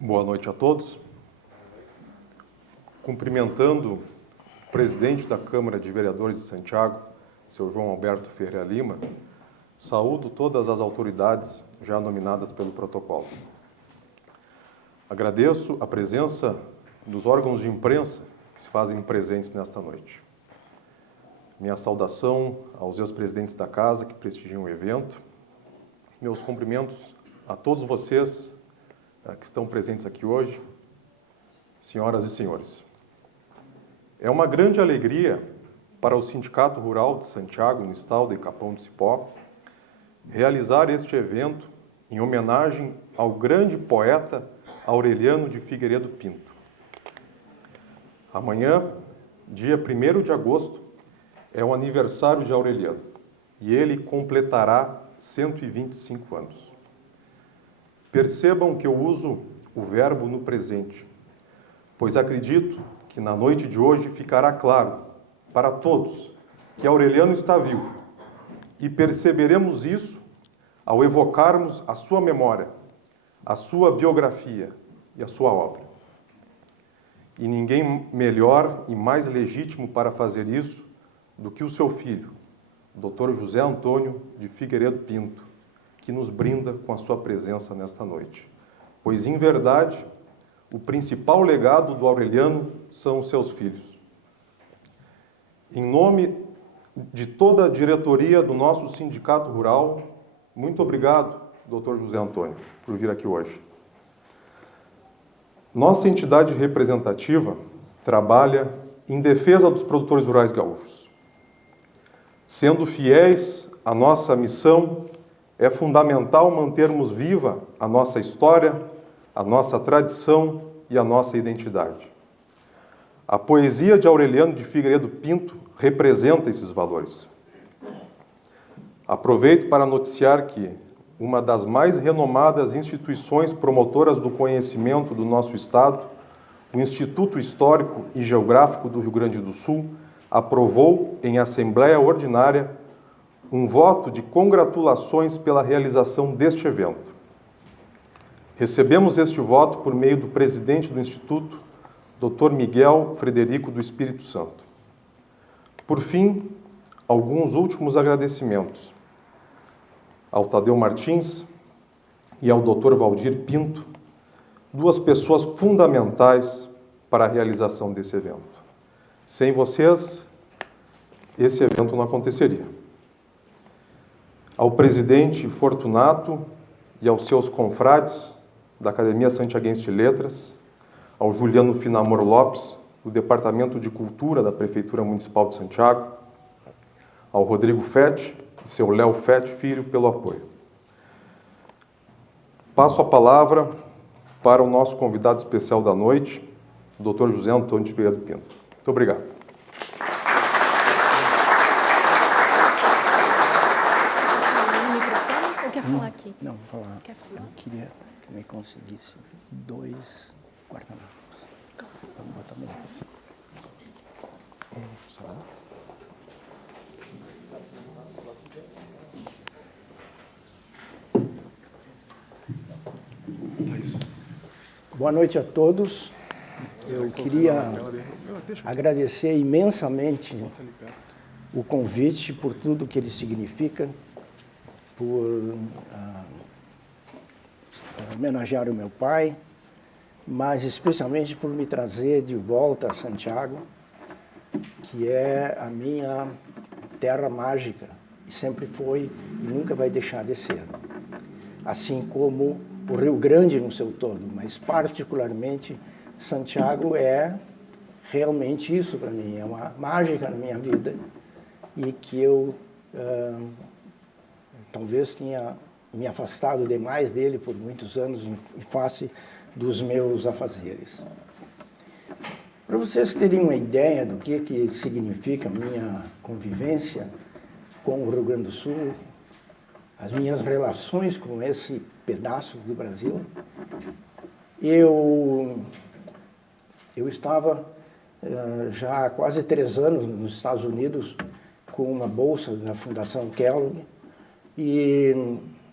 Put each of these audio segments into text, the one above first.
Boa noite a todos. Cumprimentando o presidente da Câmara de Vereadores de Santiago, seu João Alberto Ferreira Lima, saúdo todas as autoridades já nominadas pelo protocolo. Agradeço a presença dos órgãos de imprensa que se fazem presentes nesta noite. Minha saudação aos ex-presidentes da Casa que prestigiam o evento. Meus cumprimentos a todos vocês que estão presentes aqui hoje, senhoras e senhores. É uma grande alegria para o Sindicato Rural de Santiago, no estado de Capão do Cipó, realizar este evento em homenagem ao grande poeta Aureliano de Figueiredo Pinto. Amanhã, dia 1º de agosto, é o aniversário de Aureliano e ele completará 125 anos. Percebam que eu uso o verbo no presente, pois acredito que na noite de hoje ficará claro para todos que Aureliano está vivo e perceberemos isso ao evocarmos a sua memória, a sua biografia e a sua obra. E ninguém melhor e mais legítimo para fazer isso do que o seu filho, Dr. José Antônio de Figueiredo Pinto, que nos brinda com a sua presença nesta noite. Pois, em verdade, o principal legado do Aureliano são os seus filhos. Em nome de toda a diretoria do nosso Sindicato Rural, muito obrigado, Dr. José Antônio, por vir aqui hoje. Nossa entidade representativa trabalha em defesa dos produtores rurais gaúchos. Sendo fiéis à nossa missão, é fundamental mantermos viva a nossa história, a nossa tradição e a nossa identidade. A poesia de Aureliano de Figueiredo Pinto representa esses valores. Aproveito para noticiar que uma das mais renomadas instituições promotoras do conhecimento do nosso Estado, o Instituto Histórico e Geográfico do Rio Grande do Sul, aprovou em Assembleia Ordinária um voto de congratulações pela realização deste evento. Recebemos este voto por meio do presidente do Instituto, Dr. Miguel Frederico do Espírito Santo. Por fim, alguns últimos agradecimentos ao Tadeu Martins e ao Dr. Valdir Pinto, duas pessoas fundamentais para a realização desse evento. Sem vocês, esse evento não aconteceria. Ao presidente Fortunato e aos seus confrades da Academia Santiaguense de Letras, ao Juliano Finamor Lopes, do Departamento de Cultura da Prefeitura Municipal de Santiago, ao Rodrigo Fett e seu Léo Fett Filho pelo apoio. Passo a palavra para o nosso convidado especial da noite, o Dr. José Antônio de Figueiredo Pinto. Muito obrigado. Falar aqui. Não, vou falar. Quer falar? Eu queria que me conseguisse 2 guardanapos. Vamos botar mesmo. Boa noite a todos. Eu queria agradecer imensamente o convite por tudo que ele significa, por homenagear o meu pai, mas especialmente por me trazer de volta a Santiago, que é a minha terra mágica, e sempre foi e nunca vai deixar de ser. Assim como o Rio Grande no seu todo, mas particularmente Santiago é realmente isso para mim, é uma mágica na minha vida e que eu talvez tenha me afastado demais dele por muitos anos em face dos meus afazeres. Para vocês terem uma ideia do que significa a minha convivência com o Rio Grande do Sul, as minhas relações com esse pedaço do Brasil, eu estava já há quase 3 anos nos Estados Unidos com uma bolsa da Fundação Kellogg, e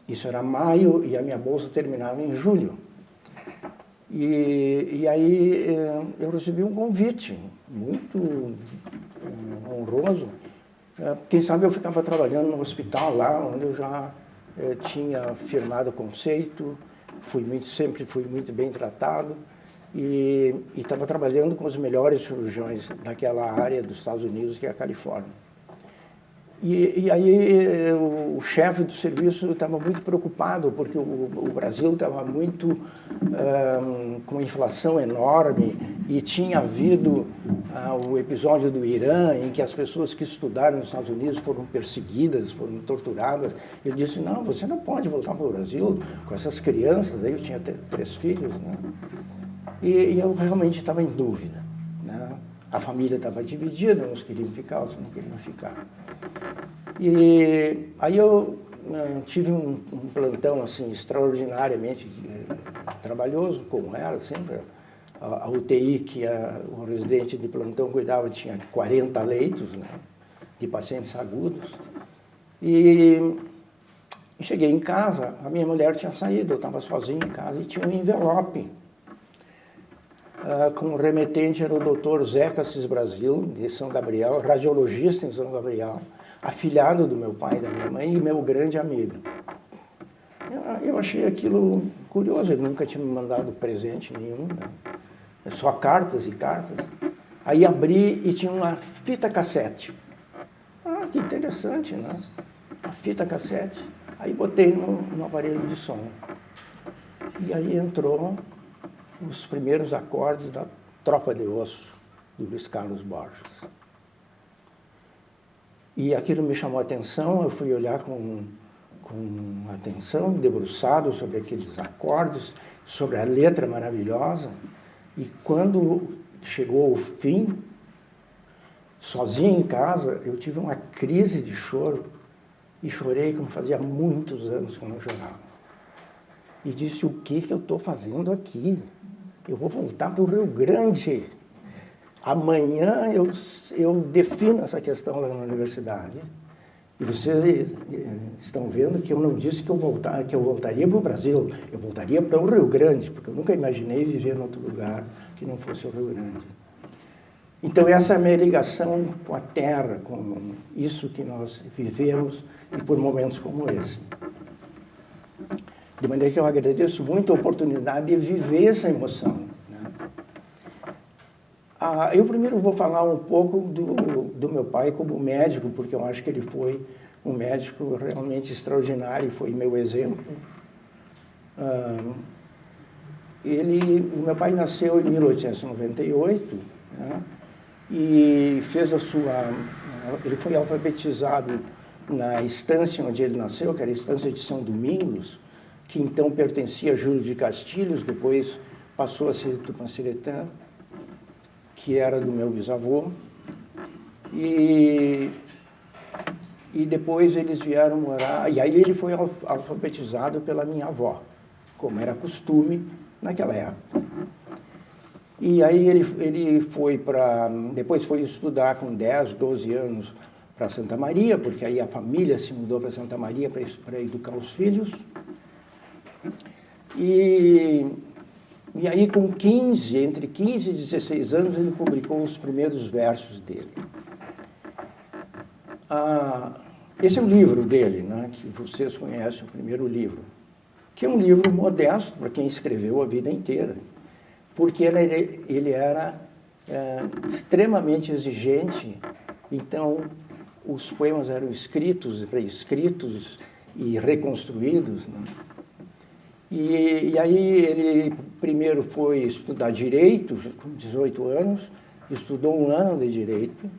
isso era maio e a minha bolsa terminava em julho. E aí eu recebi um convite muito honroso. Quem sabe eu ficava trabalhando no hospital lá, onde eu já tinha firmado o conceito, sempre fui muito bem tratado e estava trabalhando com os melhores cirurgiões daquela área dos Estados Unidos, que é a Califórnia. E aí o chefe do serviço estava muito preocupado, porque o Brasil estava muito com inflação enorme e tinha havido o episódio do Irã, em que as pessoas que estudaram nos Estados Unidos foram perseguidas, foram torturadas. Ele disse, não, você não pode voltar para o Brasil com essas crianças. Aí eu tinha 3 filhos, né? E eu realmente estava em dúvida, né? A família estava dividida, uns queriam ficar, outros não queriam ficar. E aí eu tive um plantão assim extraordinariamente trabalhoso, como era sempre. A UTI que o residente de plantão cuidava tinha 40 leitos, né, de pacientes agudos. E cheguei em casa, a minha mulher tinha saído, eu estava sozinho em casa e tinha um envelope. Com o remetente era o Dr. Zé Cassis Brasil, de São Gabriel, radiologista em São Gabriel, afilhado do meu pai e da minha mãe e meu grande amigo. Eu achei aquilo curioso, ele nunca tinha me mandado presente nenhum, né? Só cartas e cartas. Aí abri e tinha uma fita cassete. Ah, que interessante, né? Uma fita cassete. Aí botei no aparelho de som. E aí entrou os primeiros acordes da Tropa de Osso, do Luiz Carlos Borges. E aquilo me chamou a atenção, eu fui olhar com atenção, debruçado sobre aqueles acordes, sobre a letra maravilhosa. E quando chegou o fim, sozinho em casa, eu tive uma crise de choro e chorei como fazia muitos anos que eu não chorava. E disse, o que eu estou fazendo aqui? Eu vou voltar para o Rio Grande. Amanhã eu defino essa questão lá na universidade. E vocês estão vendo que eu não disse que eu voltaria para o Brasil. Eu voltaria para o Rio Grande, porque eu nunca imaginei viver em outro lugar que não fosse o Rio Grande. Então essa é a minha ligação com a terra, com isso que nós vivemos e por momentos como esse. De maneira que eu agradeço muito a oportunidade de viver essa emoção. Eu primeiro vou falar um pouco do meu pai como médico, porque eu acho que ele foi um médico realmente extraordinário, foi meu exemplo. O meu pai nasceu em 1898, né, e fez ele foi alfabetizado na estância onde ele nasceu, que era a estância de São Domingos, que então pertencia a Júlio de Castilhos, depois passou a ser Tupã-Siretã, que era do meu bisavô, e depois eles vieram morar, e aí ele foi alfabetizado pela minha avó, como era costume naquela época. E aí ele depois foi estudar com 10, 12 anos para Santa Maria, porque aí a família se mudou para Santa Maria para educar os filhos. E aí, entre 15 e 16 anos, ele publicou os primeiros versos dele. Esse é o livro dele, né, que vocês conhecem, o primeiro livro, que é um livro modesto para quem escreveu a vida inteira, porque ele era extremamente exigente, então os poemas eram escritos, reescritos e reconstruídos, né? E aí ele primeiro foi estudar Direito, com 18 anos, estudou 1 ano de Direito,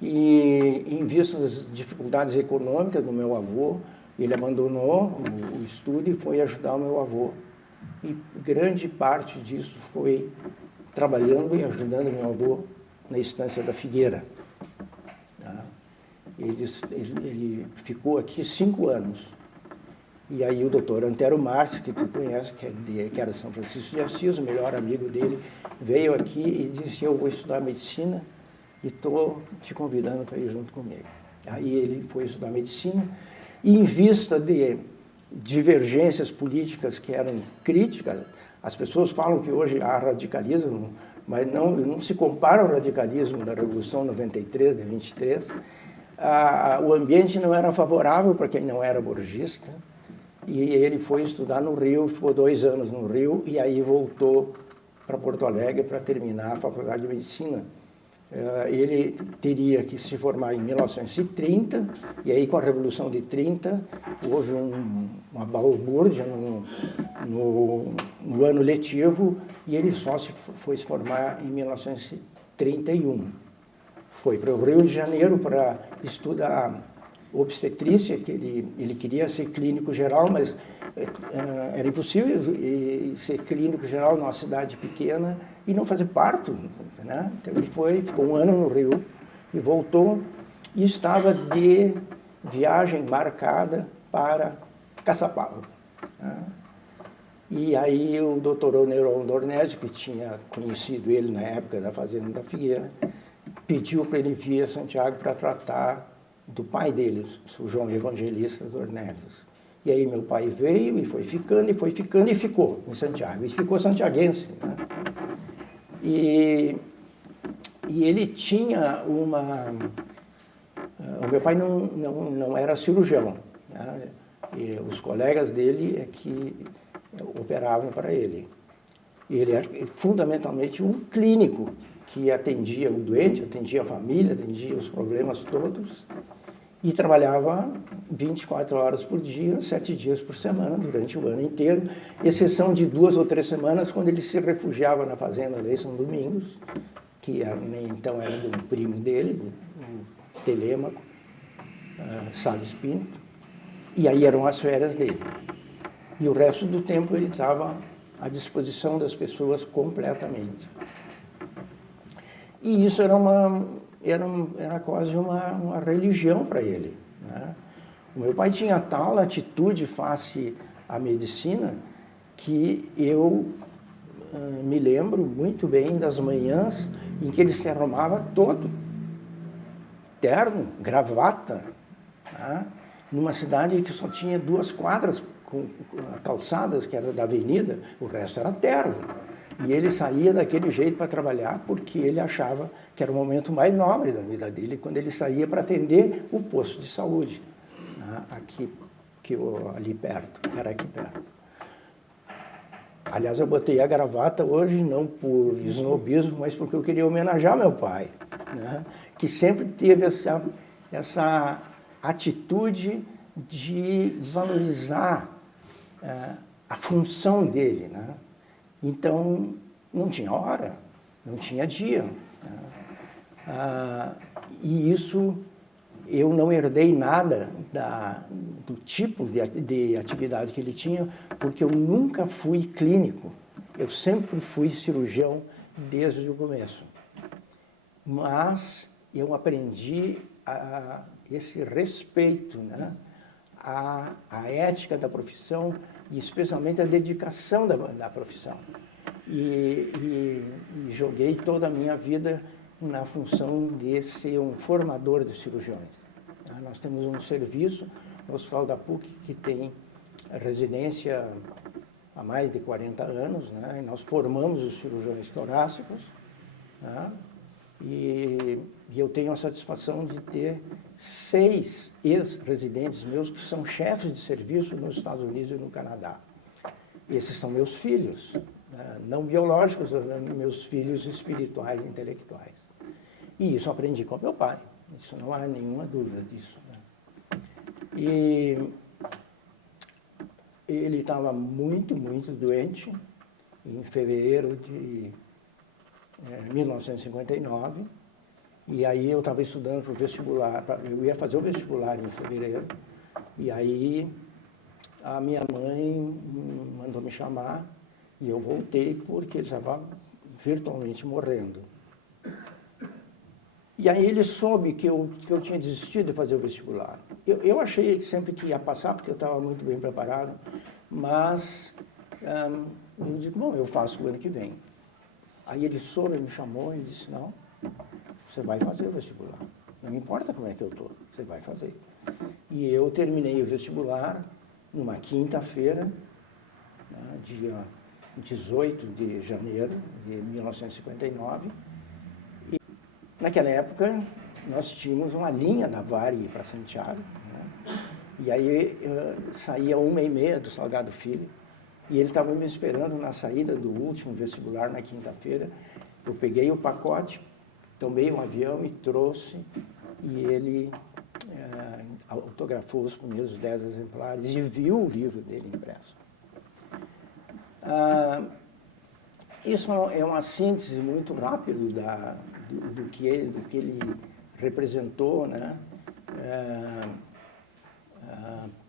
e em vista das dificuldades econômicas do meu avô, ele abandonou o estudo e foi ajudar o meu avô. E grande parte disso foi trabalhando e ajudando o meu avô na Estância da Figueira. Ele ficou aqui 5 anos. E aí o doutor Antero Marques, que tu conhece, que era de São Francisco de Assis, o melhor amigo dele, veio aqui e disse, eu vou estudar medicina e estou te convidando para ir junto comigo. Aí ele foi estudar medicina e em vista de divergências políticas que eram críticas. As pessoas falam que hoje há radicalismo, mas não se compara ao radicalismo da Revolução 93, de 23. O ambiente não era favorável para quem não era borgista, e ele foi estudar no Rio, ficou 2 anos no Rio, e aí voltou para Porto Alegre para terminar a Faculdade de Medicina. Ele teria que se formar em 1930, e aí com a Revolução de 30 houve uma balbúrdia no ano letivo, e ele só foi se formar em 1931. Foi para o Rio de Janeiro para estudar obstetrícia, que ele queria ser clínico geral, mas era impossível ser clínico geral numa cidade pequena e não fazer parto, né? Então ele ficou 1 ano no Rio e voltou, e estava de viagem marcada para Caçapava, né? E aí o doutor Oneron Dornelles, que tinha conhecido ele na época da Fazenda da Figueira, pediu para ele vir a Santiago para tratar do pai dele, o João Evangelista Dornelles. E aí meu pai veio e foi ficando e ficou em Santiago. E ficou santiaguense, né? E ele tinha uma... O meu pai não era cirurgião, né? E os colegas dele é que operavam para ele. Ele era fundamentalmente um clínico que atendia o doente, atendia a família, atendia os problemas todos, e trabalhava 24 horas por dia, 7 dias por semana, durante o ano inteiro, exceção de 2 ou 3 semanas, quando ele se refugiava na fazenda de São Domingos, que então era de um primo dele, o Telêmaco, Salles Pinto, e aí eram as férias dele. E o resto do tempo ele estava à disposição das pessoas completamente. E isso era quase uma religião para ele, né? O meu pai tinha tal atitude face à medicina que eu me lembro muito bem das manhãs em que ele se arrumava todo, terno, gravata, né? Numa cidade que só tinha 2 quadras com calçadas, que era da avenida, o resto era terno. E ele saía daquele jeito para trabalhar porque ele achava que era o momento mais nobre da vida dele, quando ele saía para atender o posto de saúde, né? Ali perto, era aqui perto. Aliás, eu botei a gravata hoje não por snobismo, mas porque eu queria homenagear meu pai, né? Que sempre teve essa atitude de valorizar a função dele, né? Então, não tinha hora, não tinha dia, né? E isso, eu não herdei nada do tipo de atividade que ele tinha, porque eu nunca fui clínico, eu sempre fui cirurgião desde o começo. Mas eu aprendi esse respeito, né? A ética da profissão e especialmente a dedicação da profissão. E joguei toda a minha vida na função de ser um formador de cirurgiões. Nós temos um serviço no Hospital da PUC que tem residência há mais de 40 anos, né? E nós formamos os cirurgiões torácicos, né? E eu tenho a satisfação de ter 6 ex-residentes meus que são chefes de serviço nos Estados Unidos e no Canadá. Esses são meus filhos, né? Não biológicos, meus filhos espirituais e intelectuais. E isso eu aprendi com meu pai, isso não há nenhuma dúvida disso, né? E ele estava muito, muito doente em fevereiro de 1959, e aí eu estava estudando para o vestibular, eu ia fazer o vestibular em fevereiro, e aí a minha mãe mandou me chamar, e eu voltei porque ele estava virtualmente morrendo. E aí ele soube que eu tinha desistido de fazer o vestibular. Eu achei sempre que ia passar, porque eu estava muito bem preparado, mas eu disse, bom, eu faço o ano que vem. Aí ele soube, me chamou e disse, não, você vai fazer o vestibular. Não importa como é que eu estou, você vai fazer. E eu terminei o vestibular numa quinta-feira, né, dia 18 de janeiro de 1959. E naquela época, nós tínhamos uma linha da Varig para Santiago, né? E aí saía 1h30 do Salgado Filho, e ele estava me esperando na saída do último vestibular na quinta-feira. Eu peguei o pacote, tomei um avião e trouxe, e ele autografou os primeiros 10 exemplares e viu o livro dele impresso. Isso é uma síntese muito rápida do que ele representou, né,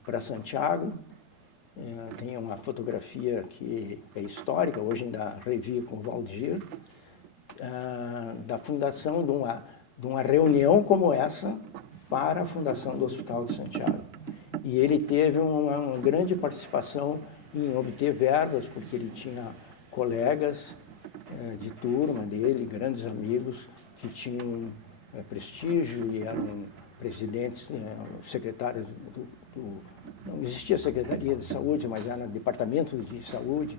para Santiago. Tem uma fotografia que é histórica, hoje ainda revi com o Valdir, da fundação de uma reunião como essa para a fundação do Hospital de Santiago. E ele teve uma grande participação em obter verbas, porque ele tinha colegas de turma dele, grandes amigos, que tinham prestígio e eram presidentes, secretários não existia Secretaria de Saúde, mas era Departamento de Saúde,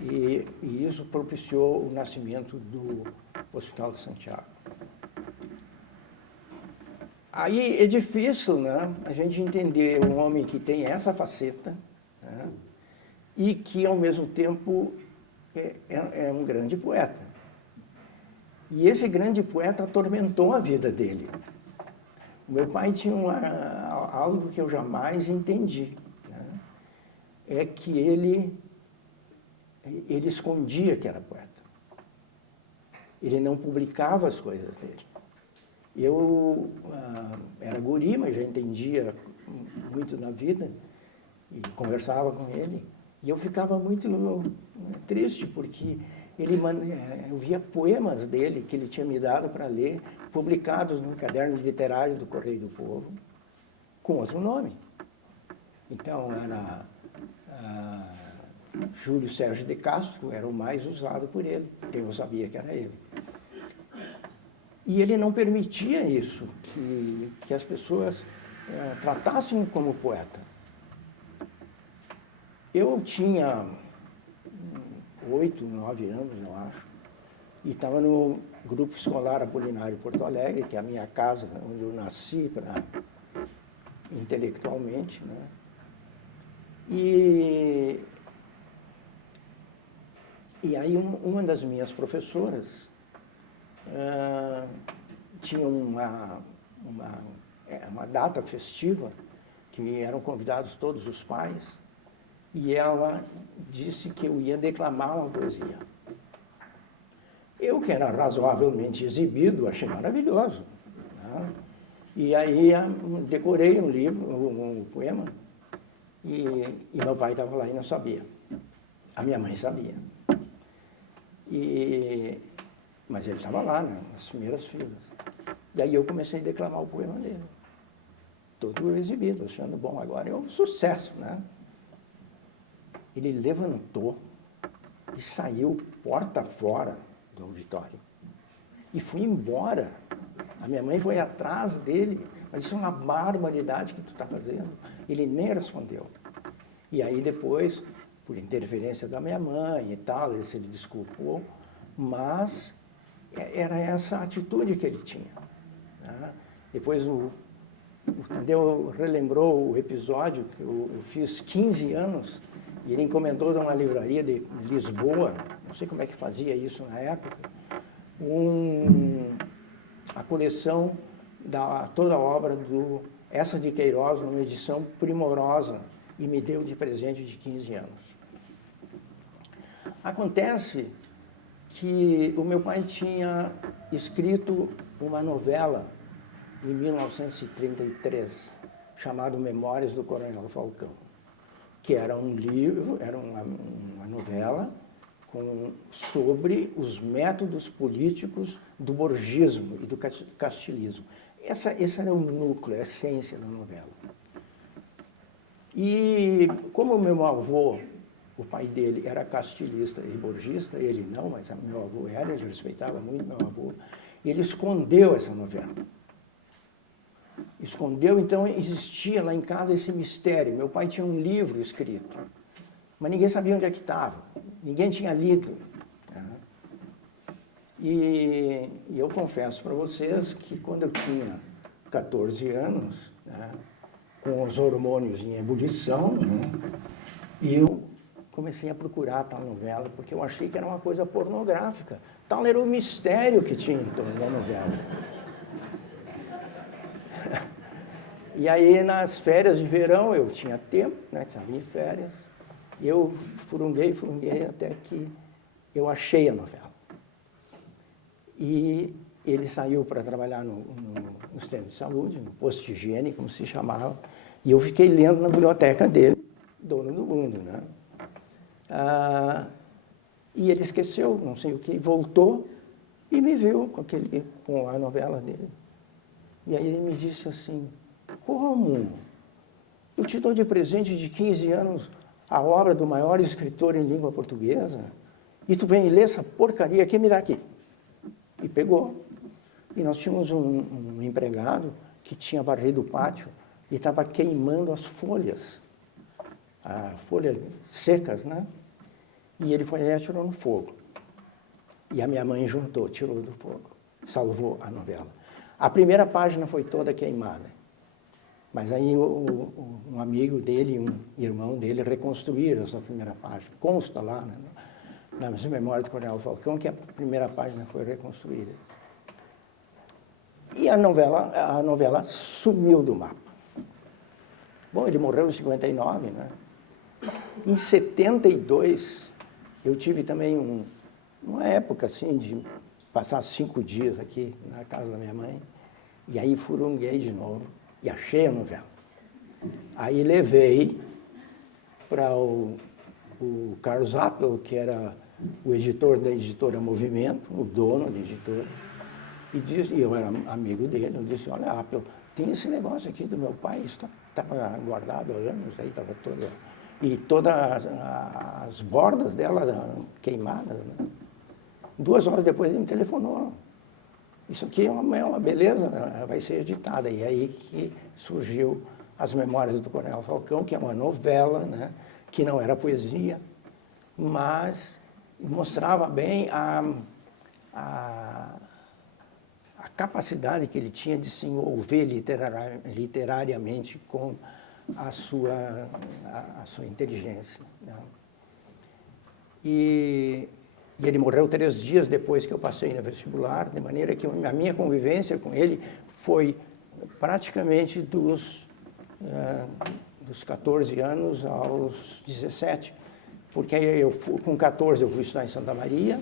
e isso propiciou o nascimento do Hospital de Santiago. Aí é difícil, né, a gente entender um homem que tem essa faceta, né, e que, ao mesmo tempo, é um grande poeta. E esse grande poeta atormentou a vida dele. O meu pai tinha algo que eu jamais entendi, né? É que ele escondia que era poeta. Ele não publicava as coisas dele. Eu era guri, mas já entendia muito na vida e conversava com ele. E eu ficava muito triste, porque eu via poemas dele que ele tinha me dado para ler, publicados no caderno literário do Correio do Povo, com outro nome. Então, era Júlio Sérgio de Castro, era o mais usado por ele, eu sabia que era ele. E ele não permitia isso, que as pessoas tratassem como poeta. Eu tinha 8, 9 anos, eu acho, e estava no Grupo Escolar Apolinário Porto Alegre, que é a minha casa, onde eu nasci intelectualmente, né? E aí uma das minhas professoras tinha uma data festiva, que eram convidados todos os pais, e ela disse que eu ia declamar uma poesia. Eu, que era razoavelmente exibido, achei maravilhoso, né? E aí decorei um livro, um poema, e meu pai estava lá e não sabia. A minha mãe sabia. Mas ele estava lá, né, nas primeiras filas. E aí eu comecei a declamar o poema dele. Todo exibido, achando bom, agora é um sucesso, né? Ele levantou e saiu porta fora do auditório. E foi embora. A minha mãe foi atrás dele. Mas isso é uma barbaridade que tu está fazendo. Ele nem respondeu. E aí depois, por interferência da minha mãe e tal, ele se desculpou, mas era essa atitude que ele tinha, né? Depois o Tadeu relembrou o episódio que eu fiz 15 anos, e ele encomendou de uma livraria de Lisboa, não sei como é que fazia isso na época, a coleção toda a obra do Eça de Queiroz, numa edição primorosa, e me deu de presente de 15 anos. Acontece que o meu pai tinha escrito uma novela em 1933, chamado Memórias do Coronel Falcão, que era um livro, era uma novela sobre os métodos políticos do borgismo e do castilismo. Esse era o núcleo, a essência da novela. E como o meu avô, o pai dele, era castilista e borgista, ele não, mas meu avô era, ele respeitava muito meu avô, ele escondeu essa novela. Escondeu, então existia lá em casa esse mistério. Meu pai tinha um livro escrito, mas ninguém sabia onde é que estava, ninguém tinha lido. E eu confesso para vocês que quando eu tinha 14 anos, com os hormônios em ebulição, eu comecei a procurar tal novela, porque eu achei que era uma coisa pornográfica. Tal era o mistério que tinha em torno da novela. E aí, nas férias de verão, eu tinha tempo, estava em férias, e eu furunguei até que eu achei a novela. E ele saiu para trabalhar no centro de saúde, no posto de higiene, como se chamava, e eu fiquei lendo na biblioteca dele, Dono do Mundo, e ele esqueceu, não sei o que, voltou e me viu com a novela dele. E aí ele me disse assim: como? Eu te dou de presente de 15 anos a obra do maior escritor em língua portuguesa e tu vem ler essa porcaria aqui, me dá aqui. E pegou. E nós tínhamos um empregado que tinha varrido o pátio e estava queimando as folhas secas, E ele foi lá e atirou no fogo. E a minha mãe juntou, tirou do fogo, salvou a novela. A primeira página foi toda queimada. Mas aí um amigo dele, um irmão dele, reconstruíram essa primeira página. Consta lá, nas memórias do Coronel Falcão, que a primeira página foi reconstruída. E a novela sumiu do mapa. Bom, ele morreu em 59, Em 72, eu tive também uma época assim de passar 5 dias aqui na casa da minha mãe, e aí furunguei de novo e achei a novela. Aí levei para o Carlos Appel, que era o editor da editora Movimento, o dono da editora, e eu era amigo dele, eu disse: olha, Appel, tem esse negócio aqui do meu pai, isso estava guardado há anos, aí estava toda... E todas as bordas dela queimadas, 2 horas depois ele me telefonou: isso aqui é uma beleza, vai ser editada. E aí que surgiu As Memórias do Coronel Falcão, que é uma novela, que não era poesia, mas mostrava bem a capacidade que ele tinha de se envolver literariamente com a sua inteligência. E ele morreu 3 dias depois que eu passei no vestibular, de maneira que a minha convivência com ele foi praticamente dos 14 anos aos 17, porque com 14 eu fui estudar em Santa Maria,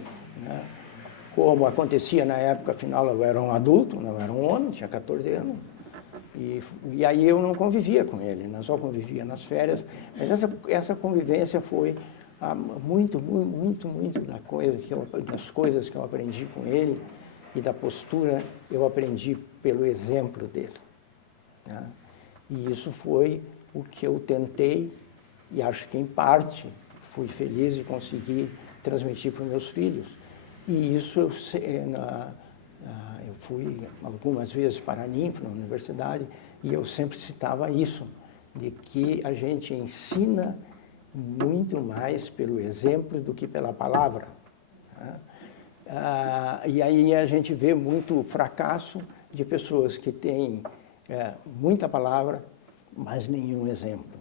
como acontecia na época, afinal eu era um adulto, não era um homem, tinha 14 anos, e aí eu não convivia com ele, só convivia nas férias, mas essa convivência foi muito das coisas que eu aprendi com ele, e da postura eu aprendi pelo exemplo dele. E isso foi o que eu tentei, e acho que em parte fui feliz e consegui transmitir para os meus filhos. E isso eu fui algumas vezes para a Ninfa, na universidade, e eu sempre citava isso, de que a gente ensina muito mais pelo exemplo do que pela palavra. E aí a gente vê muito fracasso de pessoas que têm muita palavra, mas nenhum exemplo.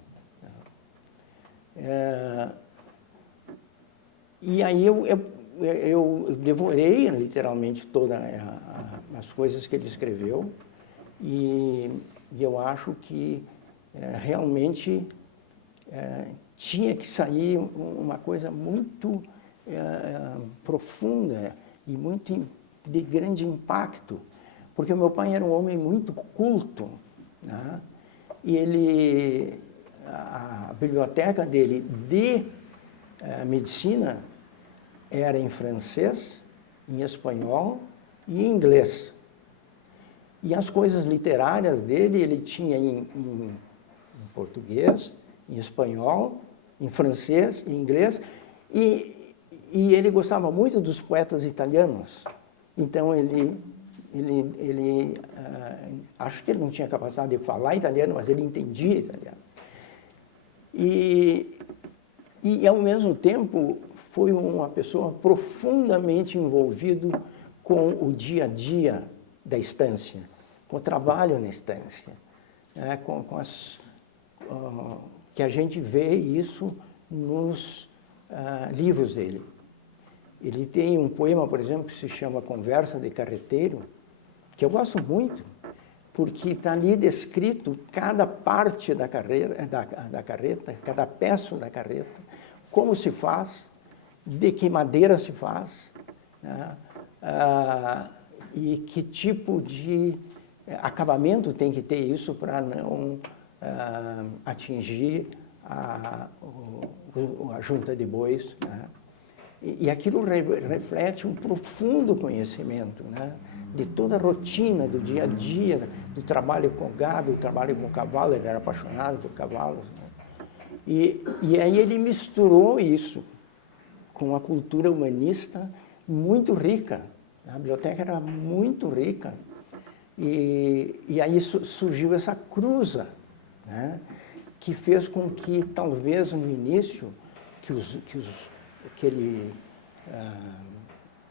E aí eu devorei literalmente todas as coisas que ele escreveu, e eu acho que realmente tinha que sair uma coisa muito profunda e muito de grande impacto, porque o meu pai era um homem muito culto, e a biblioteca dele de medicina era em francês, em espanhol e em inglês. E as coisas literárias dele, ele tinha em português, em espanhol, em francês, em inglês, e ele gostava muito dos poetas italianos. Então ele Acho que ele não tinha capacidade de falar italiano, mas ele entendia italiano. E ao mesmo tempo, foi uma pessoa profundamente envolvida com o dia a dia da estância, com o trabalho na estância, né? Que a gente vê isso nos livros dele. Ele tem um poema, por exemplo, que se chama Conversa de Carreteiro, que eu gosto muito, porque está ali descrito cada parte da carreta, cada peça da carreta, como se faz, de que madeira se faz, né? E que tipo de acabamento tem que ter isso para não atingir a junta de bois, né? E aquilo reflete um profundo conhecimento, né? De toda a rotina do dia a dia, do trabalho com gado, do trabalho com cavalo. Ele era apaixonado por cavalos, né? E aí ele misturou isso com a cultura humanista muito rica. A biblioteca era muito rica. E aí surgiu essa cruza, né? Que fez com que, talvez, no início, que ele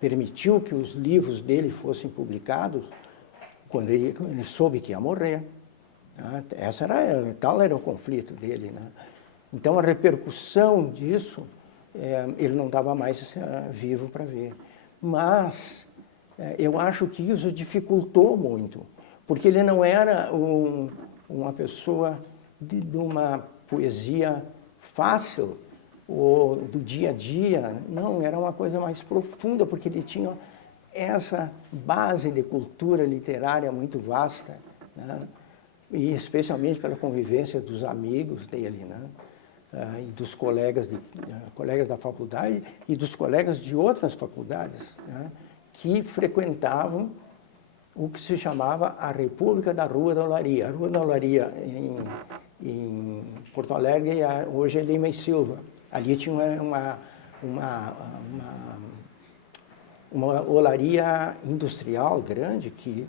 permitiu que os livros dele fossem publicados, quando ele soube que ia morrer. Né? Tal era o conflito dele, né? Então, a repercussão disso, ele não estava mais vivo para ver. Mas eu acho que isso dificultou muito, porque ele não era uma pessoa de uma poesia fácil, ou do dia a dia. Não, era uma coisa mais profunda, porque ele tinha essa base de cultura literária muito vasta, né? E especialmente pela convivência dos amigos dele, né? E dos colegas da faculdade e dos colegas de outras faculdades, né? Que frequentavam o que se chamava a República da Rua da Olaria. A Rua da Olaria em Porto Alegre, hoje é Lima e Silva. Ali tinha uma olaria industrial grande que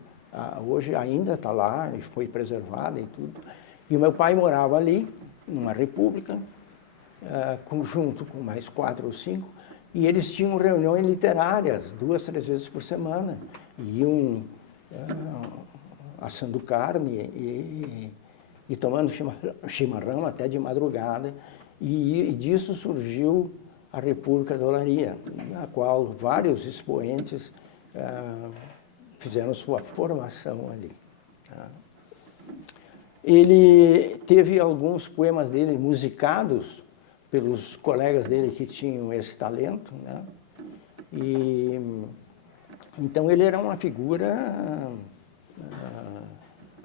hoje ainda está lá e foi preservada e tudo. E o meu pai morava ali, numa república, junto com mais 4 ou 5, e eles tinham reuniões literárias 2, 3 vezes por semana. Iam assando carne e tomando chimarrão até de madrugada. E disso surgiu a República da Olaria, na qual vários expoentes fizeram sua formação ali. Tá? Ele teve alguns poemas dele musicados pelos colegas dele que tinham esse talento, né? Então ele era uma figura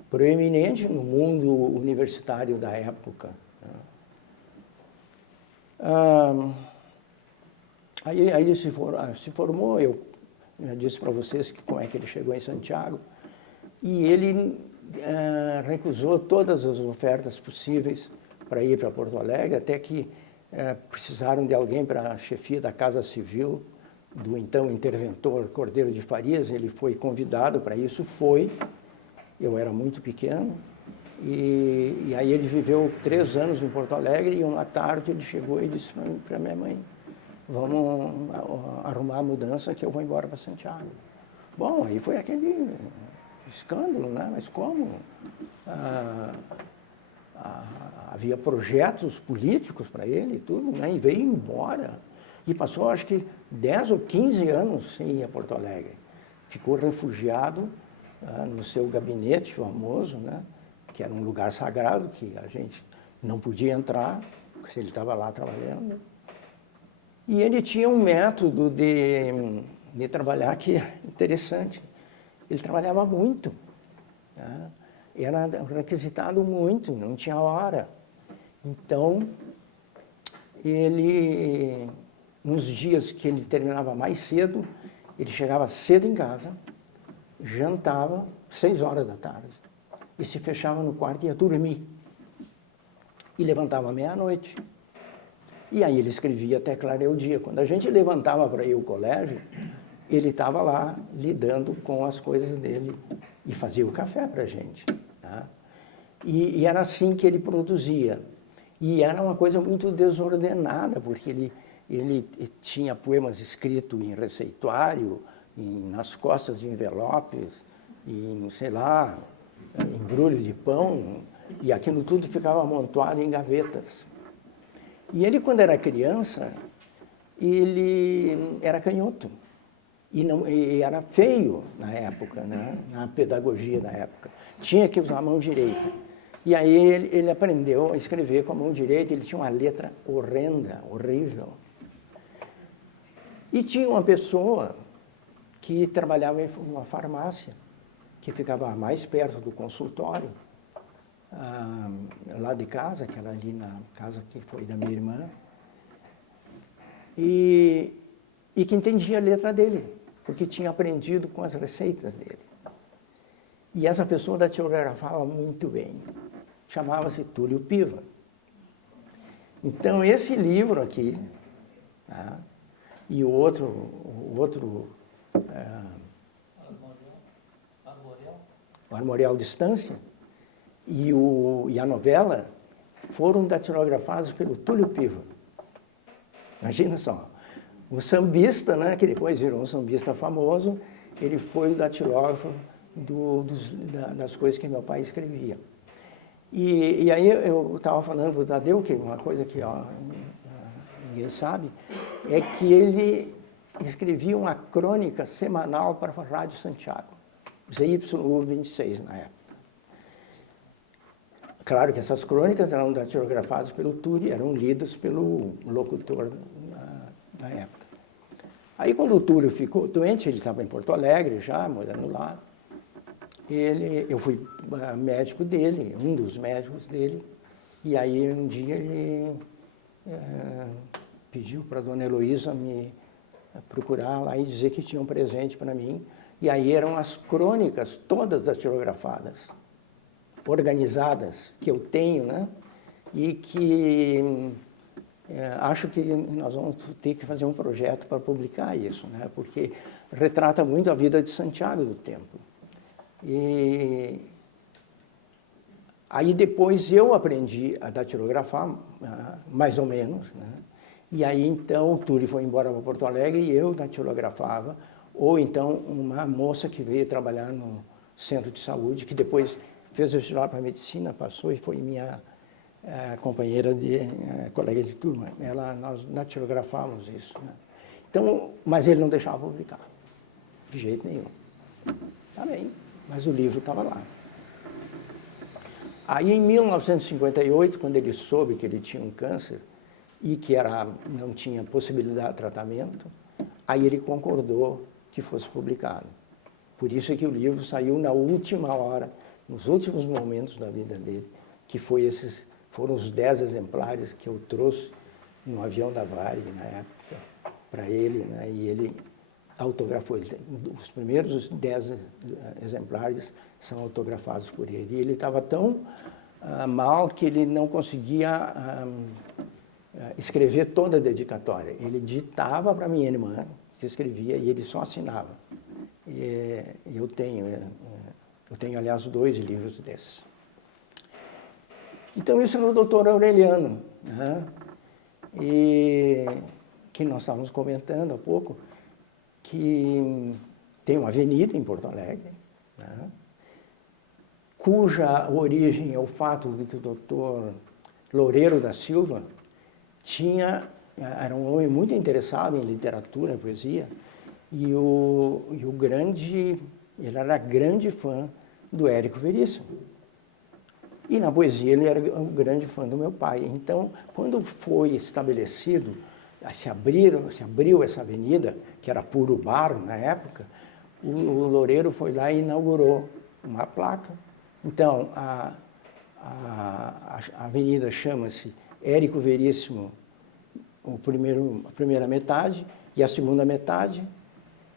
proeminente no mundo universitário da época. Aí ele se formou, eu já disse para vocês como é que ele chegou em Santiago, e ele recusou todas as ofertas possíveis para ir para Porto Alegre, até que precisaram de alguém para a chefia da Casa Civil, do então interventor Cordeiro de Farias. Ele foi convidado para isso, eu era muito pequeno, e aí ele viveu 3 anos em Porto Alegre, e uma tarde ele chegou e disse para minha mãe: vamos arrumar a mudança que eu vou embora para Santiago. Bom, aí foi aquele escândalo, né? Mas como? Havia projetos políticos para ele e tudo, né? E veio embora. E passou, acho que, 10 ou 15 anos sem ir a Porto Alegre. Ficou refugiado no seu gabinete famoso, né? Que era um lugar sagrado, que a gente não podia entrar, se ele estava lá trabalhando. E ele tinha um método de trabalhar que é interessante. Ele trabalhava muito, né? Era requisitado muito, não tinha hora. Então, ele, nos dias que ele terminava mais cedo, ele chegava cedo em casa, jantava 6 horas da tarde e se fechava no quarto e ia dormir. E levantava meia-noite. E aí ele escrevia até clarear o dia. Quando a gente levantava para ir ao colégio, ele estava lá lidando com as coisas dele e fazia o café para a gente. Tá? E era assim que ele produzia. E era uma coisa muito desordenada, porque ele tinha poemas escritos em receituário, nas costas de envelopes, em, sei lá, embrulho de pão, e aquilo tudo ficava amontoado em gavetas. E ele, quando era criança, ele era canhoto. E era feio na época, né? Na pedagogia da época. Tinha que usar a mão direita. E aí ele aprendeu a escrever com a mão direita, ele tinha uma letra horrenda, horrível. E tinha uma pessoa que trabalhava em uma farmácia, que ficava mais perto do consultório, lá de casa, que era ali na casa que foi da minha irmã, e que entendia a letra dele, porque tinha aprendido com as receitas dele. E essa pessoa datilografava muito bem. Chamava-se Túlio Piva. Então, esse livro aqui, tá? E o outro o Armorial Distância, e a novela, foram datilografados pelo Túlio Piva. Imagina só. O sambista, né, que depois virou um sambista famoso, ele foi o datilógrafo das coisas que meu pai escrevia. E aí eu estava falando para o Tadeu, que uma coisa que ninguém sabe, é que ele escrevia uma crônica semanal para a Rádio Santiago, ZYU 26 na época. Claro que essas crônicas eram datilografadas pelo Túlio, eram lidas pelo locutor da época. Aí, quando o Túlio ficou doente, ele estava em Porto Alegre já, morando lá, eu fui médico dele, um dos médicos dele, e aí um dia ele pediu para a dona Heloísa me procurar lá e dizer que tinha um presente para mim, e aí eram as crônicas todas datilografadas, organizadas, que eu tenho, né? E que acho que nós vamos ter que fazer um projeto para publicar isso, né? Porque retrata muito a vida de Santiago do Tempo. E aí depois eu aprendi a datilografar, mais ou menos, né? E aí então o Túlio foi embora para Porto Alegre e eu datilografava, ou então uma moça que veio trabalhar no centro de saúde, que depois fez vestibular para medicina, passou e foi minha companheira colega de turma. Nós datilografávamos isso, né? Então, mas ele não deixava publicar, de jeito nenhum. Tá bem, mas o livro estava lá. Aí, em 1958, quando ele soube que ele tinha um câncer e que não tinha possibilidade de tratamento, aí ele concordou que fosse publicado. Por isso é que o livro saiu na última hora, nos últimos momentos da vida dele, que foram os 10 exemplares que eu trouxe no avião da Varig, na época, para ele, né? E ele autografou. Os primeiros 10 exemplares são autografados por ele. E ele estava tão mal que ele não conseguia escrever toda a dedicatória. Ele ditava para minha irmã, que escrevia, e ele só assinava. Eu tenho, aliás, 2 livros desses. Então, isso era o doutor Aureliano, né? E que nós estávamos comentando há pouco, que tem uma avenida em Porto Alegre, né? Cuja origem é o fato de que o doutor Loureiro da Silva era um homem muito interessado em literatura, poesia, e ele era grande fã do Érico Veríssimo. E na poesia ele era um grande fã do meu pai. Então, quando foi estabelecido, se abriu essa avenida, que era puro barro na época, o Loureiro foi lá e inaugurou uma placa. Então, a avenida chama-se Érico Veríssimo, a primeira metade, e a segunda metade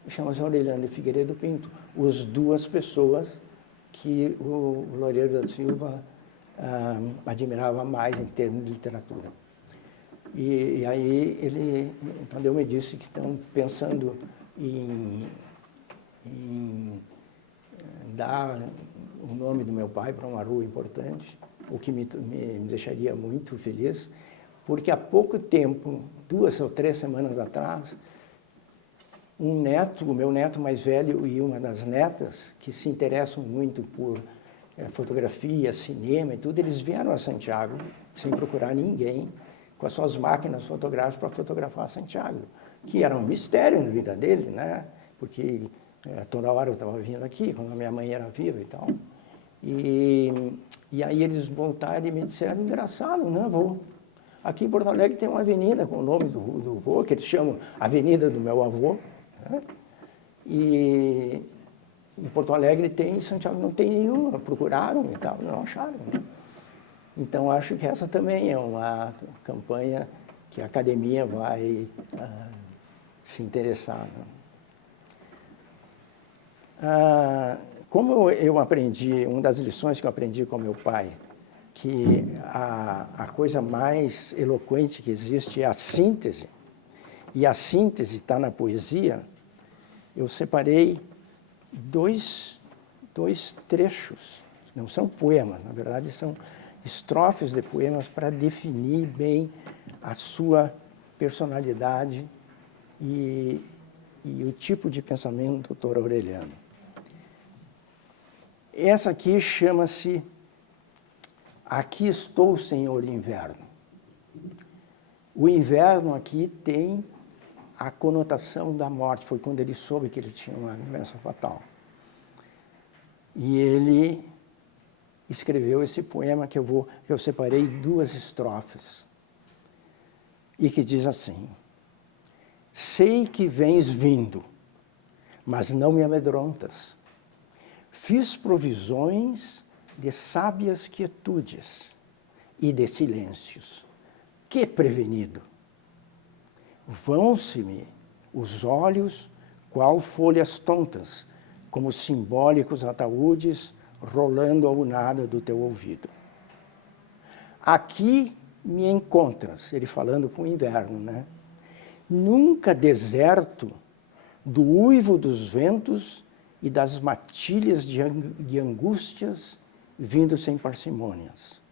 chama-se Aureliano de Figueiredo Pinto, as 2 pessoas que o Loureiro da Silva admirava mais em termos de literatura. E aí então Deus me disse que estão pensando em dar o nome do meu pai para uma rua importante, o que me deixaria muito feliz, porque há pouco tempo, 2 ou 3 semanas atrás, um neto, o meu neto mais velho e uma das netas, que se interessam muito por fotografia, cinema e tudo, eles vieram a Santiago sem procurar ninguém, com as suas máquinas fotográficas para fotografar Santiago, que era um mistério na vida dele, né? Porque toda hora eu estava vindo aqui, quando a minha mãe era viva e tal. E aí eles voltaram e me disseram, engraçado, né, vô? Aqui em Porto Alegre tem uma avenida com o nome do vô, que eles chamam Avenida do meu avô, né? E em Porto Alegre tem, em Santiago não tem nenhuma, procuraram e tal, não acharam, né? Então, acho que essa também é uma campanha que a academia vai se interessar, né? Como eu aprendi, uma das lições que eu aprendi com meu pai, que a coisa mais eloquente que existe é a síntese, e a síntese está na poesia, eu separei dois trechos, não são poemas, na verdade são estrofes de poemas para definir bem a sua personalidade e o tipo de pensamento do Dr. Aureliano. Essa aqui chama-se Aqui Estou, Senhor Inverno. O inverno aqui tem a conotação da morte, foi quando ele soube que ele tinha uma doença fatal. E ele escreveu esse poema que eu separei 2 estrofes, e que diz assim: sei que vens vindo, mas não me amedrontas. Fiz provisões de sábias quietudes e de silêncios. Que prevenido! Vão-se-me os olhos qual folhas tontas, como simbólicos ataúdes rolando ao nada do teu ouvido. Aqui me encontras, ele falando com o inverno, né? Nunca deserto do uivo dos ventos e das matilhas de angústias vindo sem parcimônias.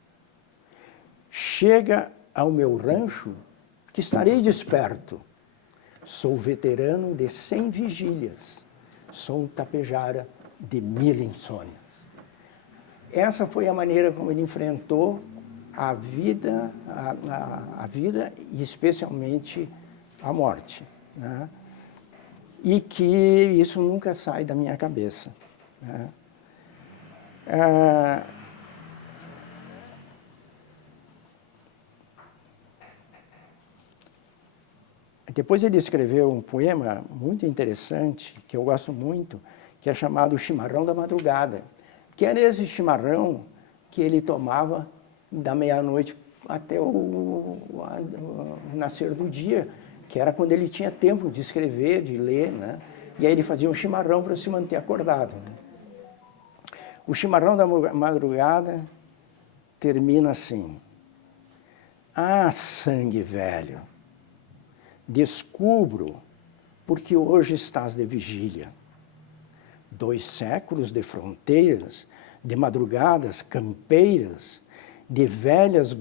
Chega ao meu rancho que estarei desperto. Sou veterano de 100 vigílias, sou um tapejara de 1000 insônias. Essa foi a maneira como ele enfrentou a vida, a vida e especialmente a morte, né? E que isso nunca sai da minha cabeça, né? Depois ele escreveu um poema muito interessante, que eu gosto muito, que é chamado O Chimarrão da Madrugada, que era esse chimarrão que ele tomava da meia-noite até o nascer do dia, que era quando ele tinha tempo de escrever, de ler, né? E aí ele fazia um chimarrão para se manter acordado, né? O Chimarrão da Madrugada termina assim: ah, sangue velho, descubro porque hoje estás de vigília. 2 séculos de fronteiras, de madrugadas campeiras, de velhas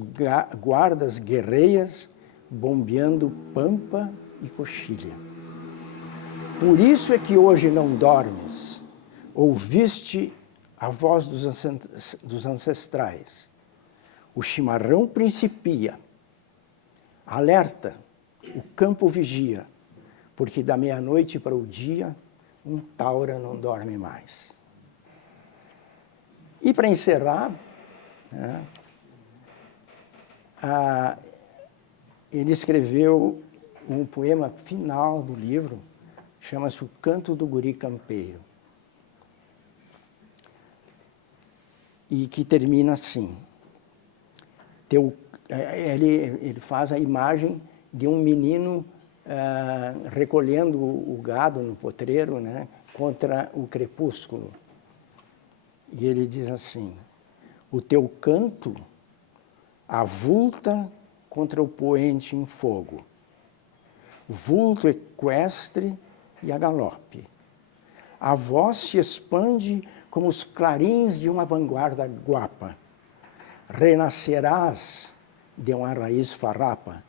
guardas guerreiras, bombeando pampa e coxilha. Por isso é que hoje não dormes, ouviste a voz dos ancestrais. O chimarrão principia, alerta, o campo vigia, porque da meia-noite para o dia, um taura não dorme mais. E para encerrar, né, ele escreveu um poema final do livro, chama-se O Canto do Guri Campeiro, e que termina assim. Ele faz a imagem de um menino recolhendo o gado no potreiro, né, contra o crepúsculo. E ele diz assim: o teu canto avulta contra o poente em fogo, vulto equestre e a galope. A voz se expande como os clarins de uma vanguarda guapa. Renascerás de uma raiz farrapa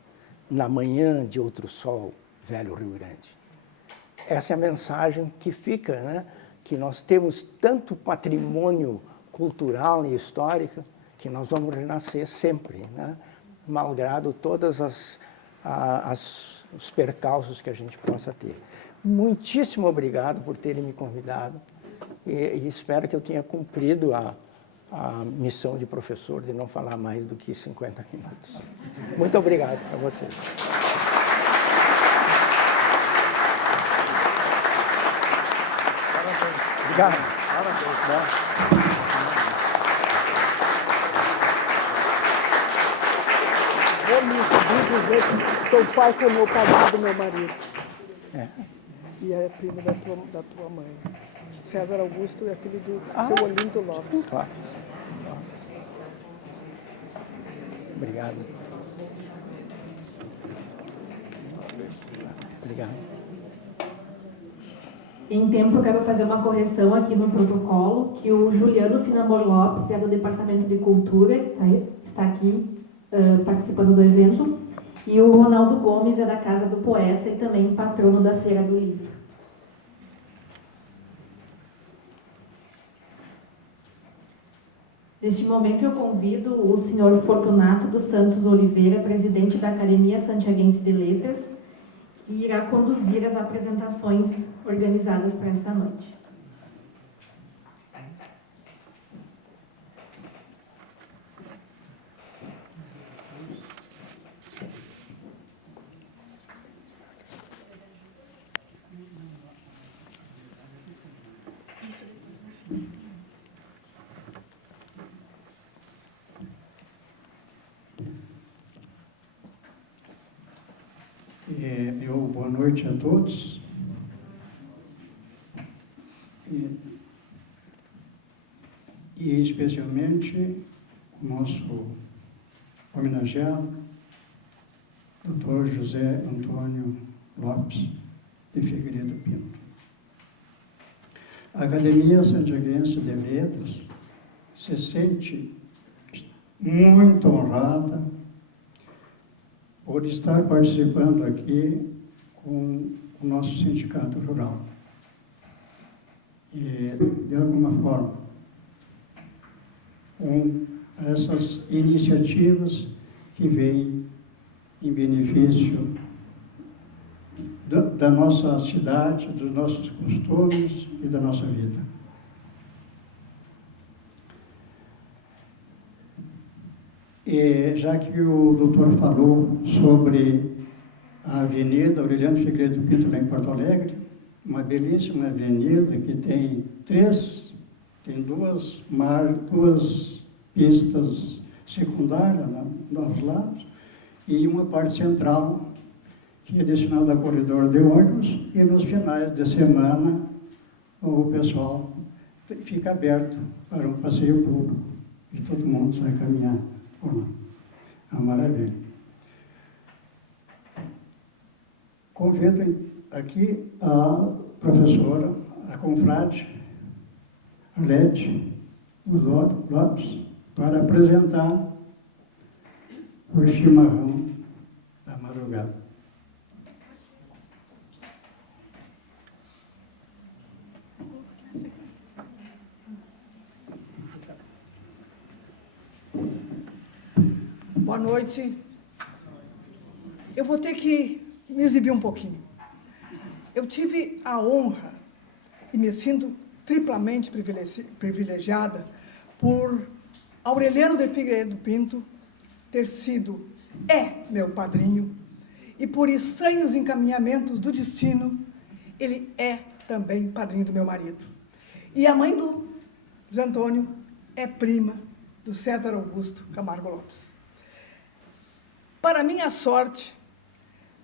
na manhã de outro sol, velho Rio Grande. Essa é a mensagem que fica, né? Que nós temos tanto patrimônio cultural e histórico que nós vamos renascer sempre, né? Malgrado todas os percalços que a gente possa ter. Muitíssimo obrigado por terem me convidado e espero que eu tenha cumprido a missão de professor de não falar mais do que 50 minutos. Muito obrigado a vocês. Obrigado. Eu me dizer que teu pai como o padrinho do meu marido. É. E é primo da tua mãe. César Augusto é filho do seu Olinto Lopes. Claro. Obrigado. Obrigado. Em tempo, eu quero fazer uma correção aqui no protocolo, que o Juliano Finamor Lopes é do Departamento de Cultura, está aqui participando do evento, e o Ronaldo Gomes é da Casa do Poeta e também patrono da Feira do Livro. Neste momento, eu convido o senhor Fortunato dos Santos Oliveira, presidente da Academia Santiaguense de Letras, que irá conduzir as apresentações organizadas para esta noite. Boa noite a todos. E especialmente o nosso homenageado, Dr. José Antônio Lopes de Figueiredo Pinto. A Academia Santiaguense de Letras se sente muito honrada por estar participando aqui com o nosso sindicato rural. E, de alguma forma, com essas iniciativas que vêm em benefício da nossa cidade, dos nossos costumes e da nossa vida. E já que o doutor falou sobre a Avenida Aureliano Figueiredo Pinto, lá em Porto Alegre, uma belíssima avenida que tem duas pistas secundárias aos lados e uma parte central que é destinada a corredor de ônibus, e nos finais de semana o pessoal fica aberto para um passeio público e todo mundo sai caminhar por lá. É uma maravilha. Convido aqui a professora, a confrade Arlete Lopes, para apresentar o chimarrão da madrugada. Boa noite. Eu vou ter que me exibir um pouquinho. Eu tive a honra e me sinto triplamente privilegiada por Aureliano de Figueiredo Pinto ter sido, meu padrinho, e por estranhos encaminhamentos do destino, ele é também padrinho do meu marido. E a mãe do Zé Antônio é prima do César Augusto Camargo Lopes. Para minha sorte,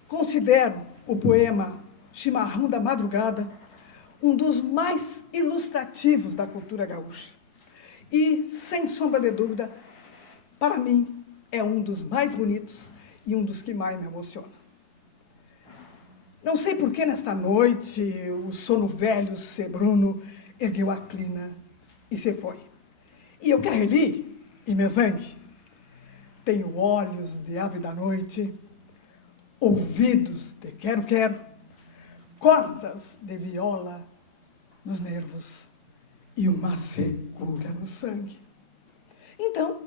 considero o poema Chimarrão da Madrugada um dos mais ilustrativos da cultura gaúcha. E, sem sombra de dúvida, para mim, é um dos mais bonitos e um dos que mais me emociona. Não sei por que nesta noite o sono velho Sebruno ergueu a crina e se foi. E eu que arreli e me zangue. Tenho olhos de ave da noite, ouvidos de quero-quero, cordas de viola nos nervos e uma secura no sangue. Então,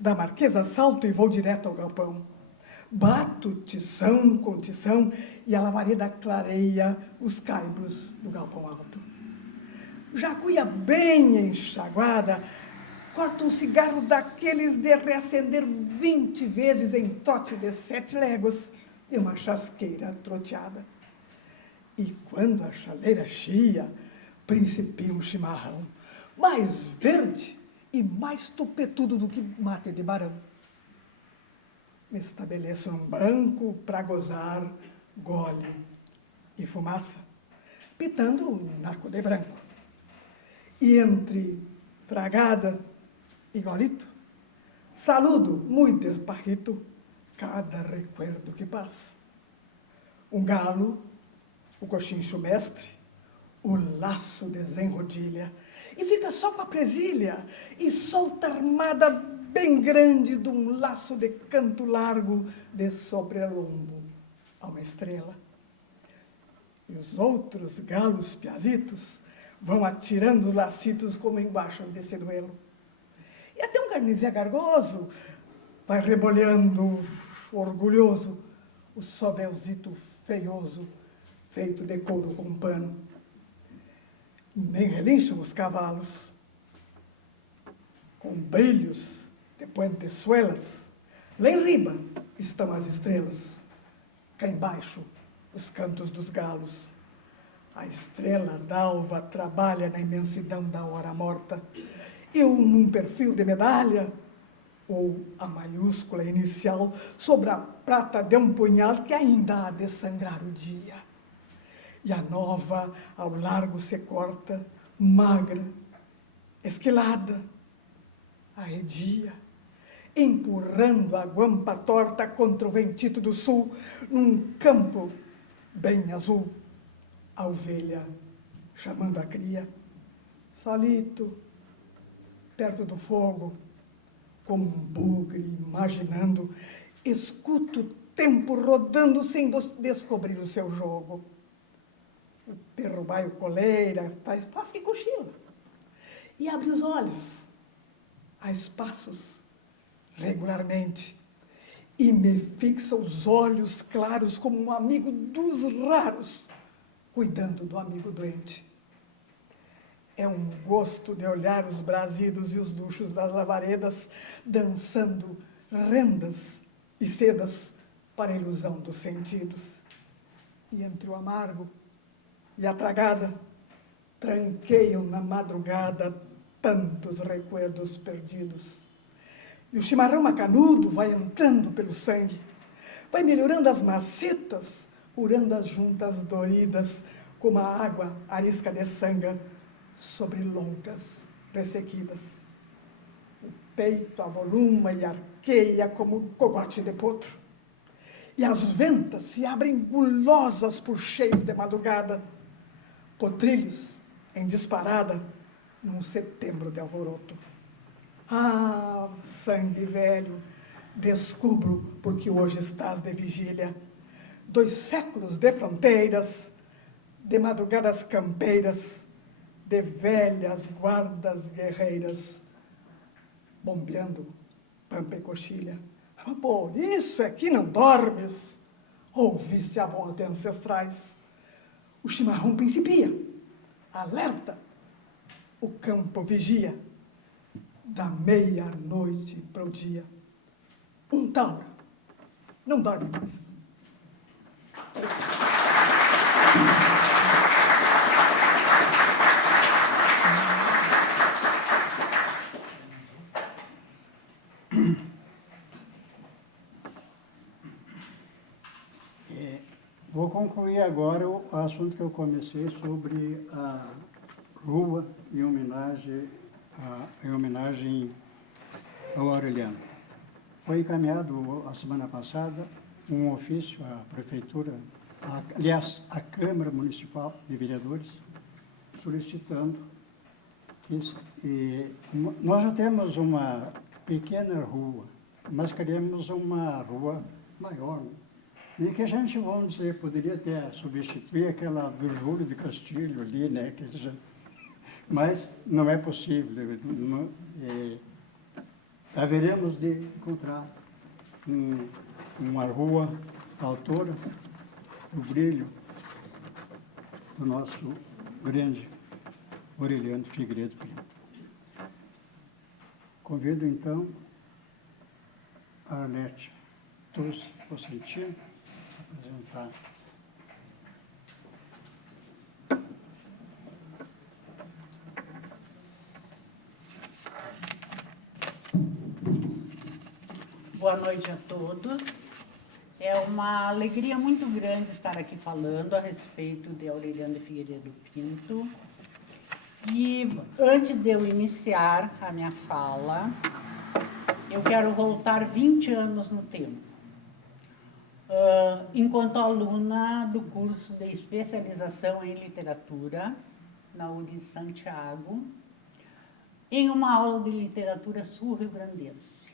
da Marquesa salto e vou direto ao galpão. Bato tição com tição e a lavareda clareia os caibros do galpão alto. Jacuia bem enxaguada, corta um cigarro daqueles de reacender 20 vezes em trote de 7 léguas e uma chasqueira troteada. E quando a chaleira chia, principia um chimarrão, mais verde e mais tupetudo do que mate de barão. Me estabeleço num banco para gozar gole e fumaça, pitando um naco de branco. E entre tragada e golito, saludo muito desparrito cada recuerdo que passa. Um galo, o cochincho mestre, o laço desenrodilha, e fica só com a presilha, e solta armada bem grande de um laço de canto largo de sobrelombo a uma estrela. E os outros galos piazitos vão atirando os lacitos como embaixo desse duelo. E até um garnizé gargoso vai rebolhando orgulhoso o sobelzito feioso feito de couro com pano. Nem relincham os cavalos, com brilhos de puentezuelas. Lá em riba estão as estrelas, cá embaixo os cantos dos galos. A estrela d'alva trabalha na imensidão da hora morta. Eu, num perfil de medalha, ou a maiúscula inicial sobre a prata de um punhal que ainda há de sangrar o dia. E a nova ao largo se corta, magra, esquilada, arredia, empurrando a guampa torta contra o ventito do sul, num campo bem azul. A ovelha chamando a cria, solito, perto do fogo, como um bugre imaginando, escuto o tempo rodando sem descobrir o seu jogo. O perro baio coleira, faz que cochila, e abre os olhos, a espaços, regularmente, e me fixa os olhos claros como um amigo dos raros, cuidando do amigo doente. É um gosto de olhar os brasidos e os luxos das lavaredas dançando rendas e sedas para a ilusão dos sentidos. E entre o amargo e a tragada, tranqueiam na madrugada tantos recuerdos perdidos. E o chimarrão macanudo vai entrando pelo sangue, vai melhorando as macetas, curando as juntas doridas, como a água arisca de sanga sobre longas ressequidas. O peito avoluma e arqueia como cogote de potro. E as ventas se abrem gulosas por cheiro de madrugada, potrilhos em disparada num setembro de alvoroto. Ah, sangue velho, descubro porque hoje estás de vigília. 2 séculos de fronteiras, de madrugadas campeiras, de velhas guardas guerreiras, bombeando pampa e coxilha. Por isso é que não dormes, ouviste a voz de ancestrais. O chimarrão principia, alerta, o campo vigia, da meia-noite para o dia. Um taura não dorme mais. Vou concluir agora o assunto que eu comecei sobre a rua em homenagem ao Aureliano. Foi encaminhado a semana passada um ofício à Prefeitura aliás, a Câmara Municipal de Vereadores, solicitando que nós já temos uma pequena rua, mas queremos uma rua maior, né? E que a gente, vamos dizer, poderia até substituir aquela do Júlio de Castilho ali, né? Mas não é possível. Haveremos de encontrar uma rua à altura do brilho do nosso grande Aureliano Figueiredo Pinto. Convido, então, a Arlete Tucci Cosentino a apresentar. Boa noite a todos. É uma alegria muito grande estar aqui falando a respeito de Aureliano de Figueiredo Pinto. E antes de eu iniciar a minha fala, eu quero voltar 20 anos no tempo. Enquanto aluna do curso de especialização em literatura na UNI Santiago, em uma aula de literatura sul-rio-grandense.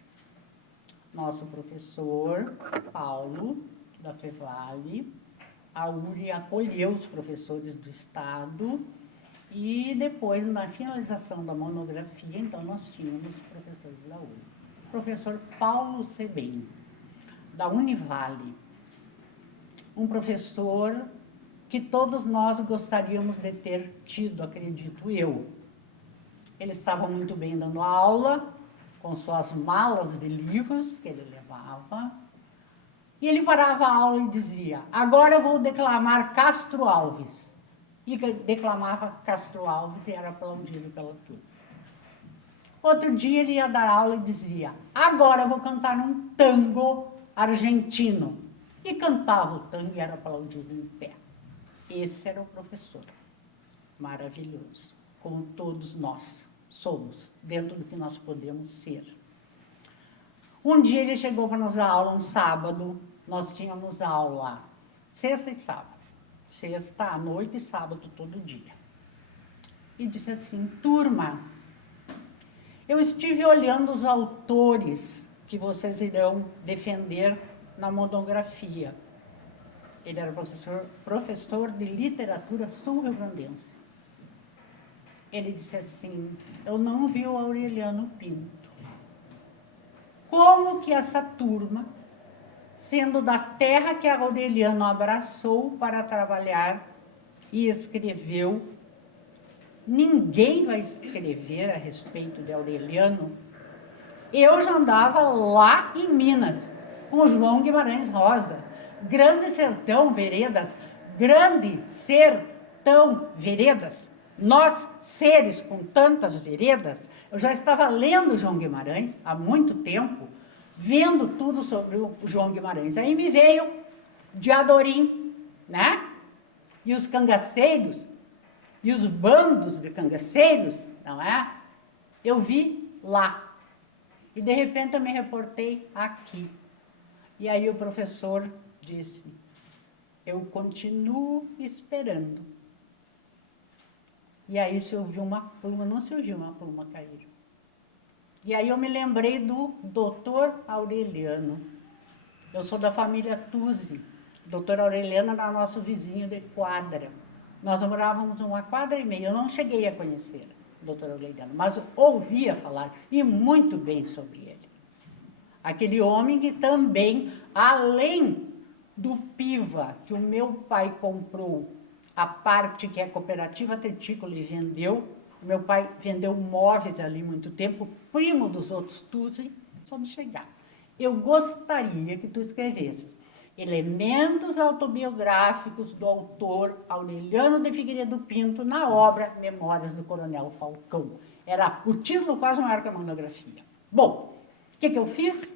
Nosso professor, Paulo, da Fevale, a URI acolheu os professores do Estado e depois, na finalização da monografia, então nós tínhamos professores da URI. Professor Paulo Sebem, da Univale, um professor que todos nós gostaríamos de ter tido, acredito eu. Ele estava muito bem dando aula, com suas malas de livros que ele levava, e ele parava a aula e dizia: agora eu vou declamar Castro Alves. E declamava Castro Alves e era aplaudido pela turma. Outro dia ele ia dar aula e dizia: agora eu vou cantar um tango argentino. E cantava o tango e era aplaudido em pé. Esse era o professor. Maravilhoso, como todos nós somos, dentro do que nós podemos ser. Um dia ele chegou para nos dar aula, um sábado, nós tínhamos aula sexta e sábado, sexta à noite e sábado todo dia. E disse assim: turma, eu estive olhando os autores que vocês irão defender na monografia. Ele era professor de literatura sul-rio-grandense. Ele disse assim: eu não vi o Aureliano Pinto. Como que essa turma, sendo da terra que Aureliano abraçou para trabalhar e escreveu, ninguém vai escrever a respeito de Aureliano? Eu já andava lá em Minas, com o João Guimarães Rosa, Grande Sertão Veredas, Grande Sertão Veredas. Nós, seres com tantas veredas, eu já estava lendo João Guimarães há muito tempo, vendo tudo sobre o João Guimarães. Aí me veio de Adorim, né? E os cangaceiros, e os bandos de cangaceiros, não é? Eu vi lá. E de repente eu me reportei aqui. E aí o professor disse: eu continuo esperando. E aí se ouviu uma pluma, não se ouviu uma pluma cair. E aí eu me lembrei do doutor Aureliano. Eu sou da família Tucci. O doutor Aureliano era nosso vizinho de quadra. Nós morávamos uma quadra e meia. Eu não cheguei a conhecer o doutor Aureliano, mas ouvia falar, e muito bem, sobre ele. Aquele homem que também, além do PIVA, que o meu pai comprou, a parte que é cooperativa Tetícola e vendeu, o meu pai vendeu móveis ali muito tempo, primo dos outros Tucci, só me chegar. Eu gostaria que tu escrevesses elementos autobiográficos do autor Aureliano de Figueiredo Pinto na obra Memórias do Coronel Falcão. Era o título quase maior que a monografia. Bom, o que eu fiz?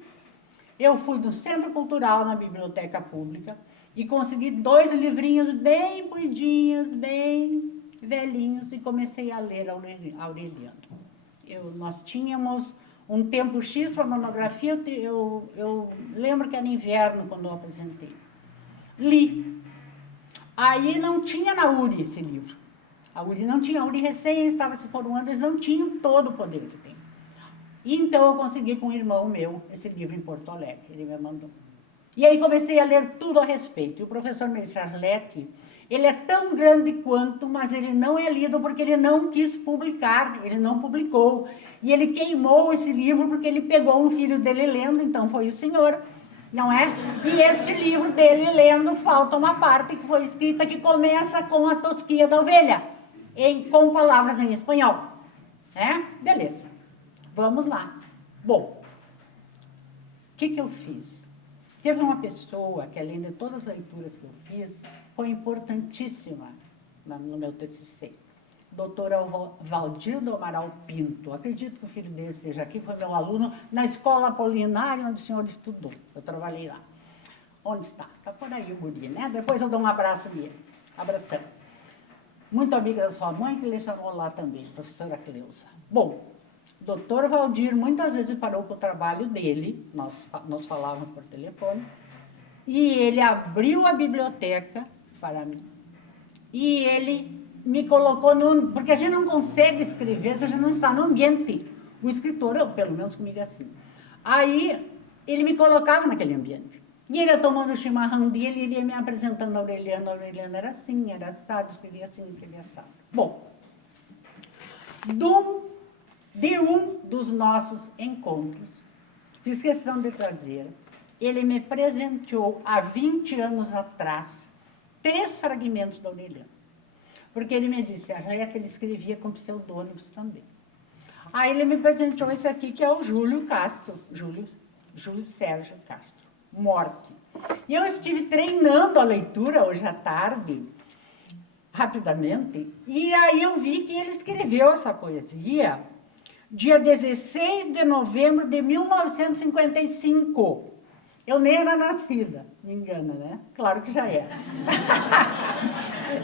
Eu fui no Centro Cultural, na Biblioteca Pública, e consegui 2 livrinhos bem cuidinhos, bem velhinhos, e comecei a ler Aureliano. Nós tínhamos um tempo X para a monografia, eu lembro que era inverno quando eu apresentei. Li. Aí não tinha na URI esse livro. A URI não tinha, a URI recém estava se formando, eles não tinham todo o poder que tem. Então eu consegui com um irmão meu esse livro em Porto Alegre, ele me mandou. E aí comecei a ler tudo a respeito. E o professor me disse, Arlete, ele é tão grande quanto, mas ele não é lido porque ele não quis publicar, ele não publicou. E ele queimou esse livro porque ele pegou um filho dele lendo, então foi o senhor, não é? E este livro dele lendo, falta uma parte que foi escrita que começa com a tosquia da ovelha, com palavras em espanhol. Beleza, vamos lá. Bom, o que eu fiz? Teve uma pessoa que, além de todas as leituras que eu fiz, foi importantíssima no meu TCC. Doutora Valdir do Amaral Pinto. Acredito que o filho dele esteja aqui, foi meu aluno na escola Apolinária, onde o senhor estudou. Eu trabalhei lá. Onde está? Está por aí o guri, né? Depois eu dou um abraço nele. Abração. Muito amiga da sua mãe, que lecionou lá também, professora Cleusa. Bom, doutor Valdir muitas vezes parou com o trabalho dele, nós falávamos por telefone, e ele abriu a biblioteca para mim. E ele me colocou porque a gente não consegue escrever se a gente não está no ambiente. O escritor, pelo menos comigo é assim. Aí ele me colocava naquele ambiente. E ele ia tomando o chimarrão dele, ele ia me apresentando a Aureliana era assim, era assado, escrevia assim, escrevia assado. Bom, de um dos nossos encontros, fiz questão de trazer, ele me presenteou, há 20 anos atrás, 3 fragmentos da Aureliana. Porque ele me disse, Arlete, ele escrevia com pseudônimos também. Aí ele me presenteou esse aqui, que é o Júlio Castro, Júlio Sérgio Castro, Morte. E eu estive treinando a leitura hoje à tarde, rapidamente, e aí eu vi que ele escreveu essa poesia dia 16 de novembro de 1955. Eu nem era nascida, me engana, né? Claro que já era.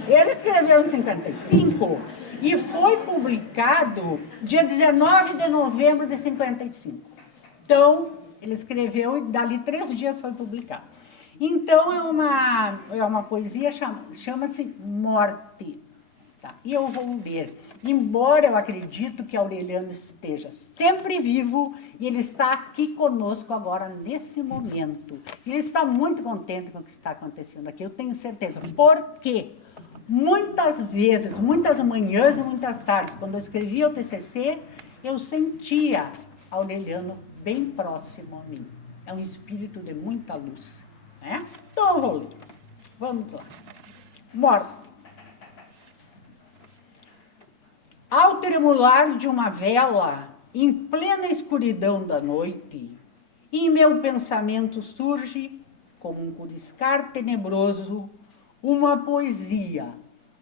Ele escreveu em 55 e foi publicado dia 19 de novembro de 55. Então, ele escreveu e dali 3 dias foi publicado. Então, é uma poesia, chama-se Morte. Tá? E eu vou ler. Embora eu acredito que Aureliano esteja sempre vivo, e ele está aqui conosco agora, nesse momento. E ele está muito contente com o que está acontecendo aqui, eu tenho certeza. Porque muitas vezes, muitas manhãs e muitas tardes, quando eu escrevia o TCC, eu sentia Aureliano bem próximo a mim. É um espírito de muita luz. Né? Então eu vou ler. Vamos lá. Morte. Ao tremular de uma vela, em plena escuridão da noite, em meu pensamento surge, como um curiscar tenebroso, uma poesia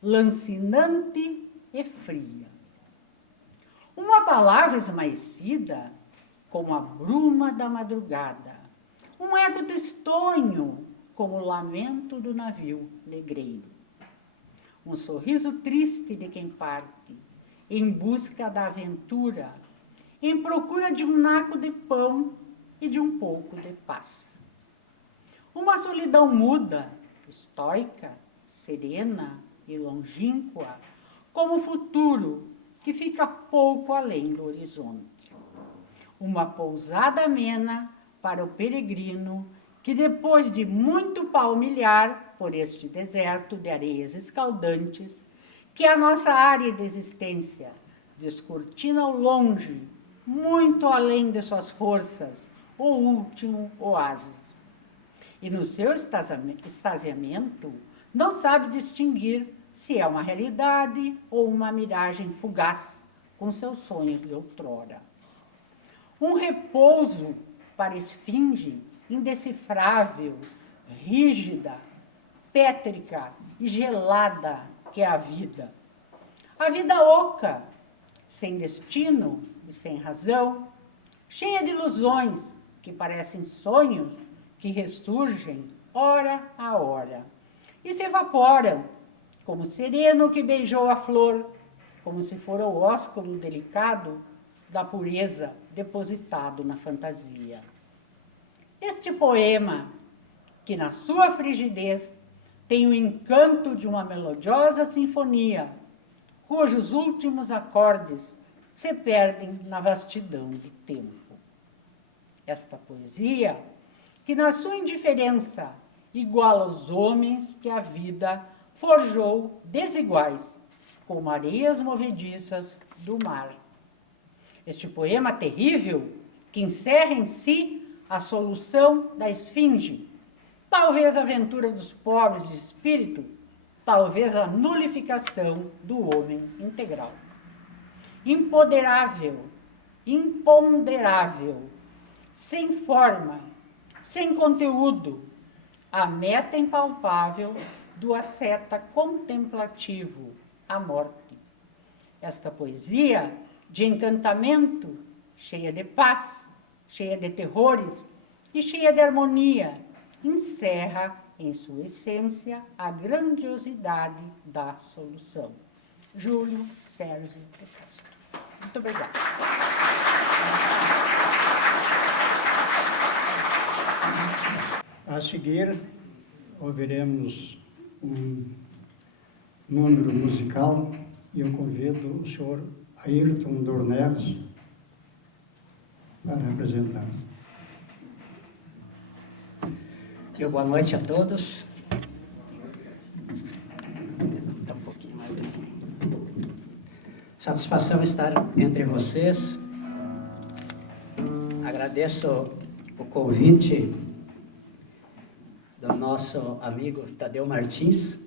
lancinante e fria. Uma palavra esmaecida, como a bruma da madrugada, um eco tristonho, como o lamento do navio negreiro. Um sorriso triste de quem parte, em busca da aventura, em procura de um naco de pão e de um pouco de paz. Uma solidão muda, estoica, serena e longínqua, como o futuro que fica pouco além do horizonte. Uma pousada amena para o peregrino que, depois de muito palmilhar por este deserto de areias escaldantes, que é a nossa área de existência, descortina ao longe, muito além de suas forças, o último oásis. E no seu extasiamento, não sabe distinguir se é uma realidade ou uma miragem fugaz, com seus sonhos de outrora. Um repouso para esfinge indecifrável, rígida, pétrica e gelada, que é a vida. A vida oca, sem destino e sem razão, cheia de ilusões que parecem sonhos que ressurgem hora a hora e se evaporam, como o sereno que beijou a flor, como se fora o ósculo delicado da pureza depositado na fantasia. Este poema, que na sua frigidez tem o encanto de uma melodiosa sinfonia, cujos últimos acordes se perdem na vastidão do tempo. Esta poesia, que na sua indiferença iguala os homens que a vida forjou desiguais, como areias movediças do mar. Este poema terrível, que encerra em si a solução da esfinge, talvez a aventura dos pobres de espírito, talvez a nulificação do homem integral. Imponderável, imponderável, sem forma, sem conteúdo, a meta impalpável do asceta contemplativo, a morte. Esta poesia de encantamento, cheia de paz, cheia de terrores e cheia de harmonia, encerra em sua essência a grandiosidade da solução. Júlio Sérgio de Castro. Muito obrigada. A seguir, ouviremos um número musical e eu convido o senhor Ayrton Dornelles para apresentar-se. Boa noite a todos. Tá um pouquinho mais aqui. Satisfação estar entre vocês. Agradeço o convite do nosso amigo Tadeu Martins.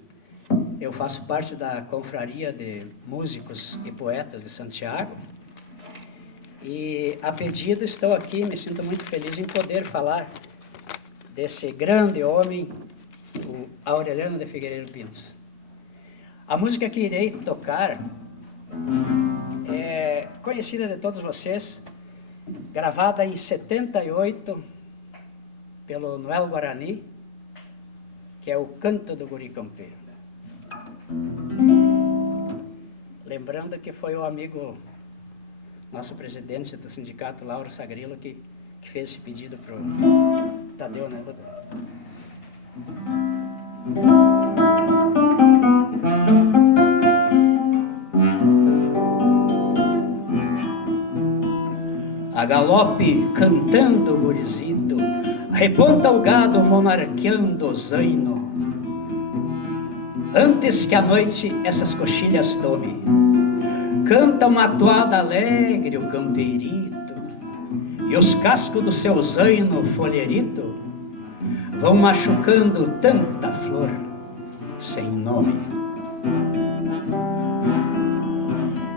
Eu faço parte da Confraria de Músicos e Poetas de Santiago. E, a pedido, estou aqui, me sinto muito feliz em poder falar desse grande homem, o Aureliano de Figueiredo Pintos. A música que irei tocar é conhecida de todos vocês, gravada em 78 pelo Noel Guarani, que é o Canto do Guri Campeiro. Lembrando que foi o amigo, nosso presidente do sindicato, Lauro Sagrilo, que fez esse pedido para o Tadeu, né? A galope cantando o gurizito, reponta o gado monarqueando o zaino. Antes que a noite essas coxilhas tome, canta uma toada alegre o campeirito, e os cascos do seu zaino folherito vão machucando tanta flor sem nome.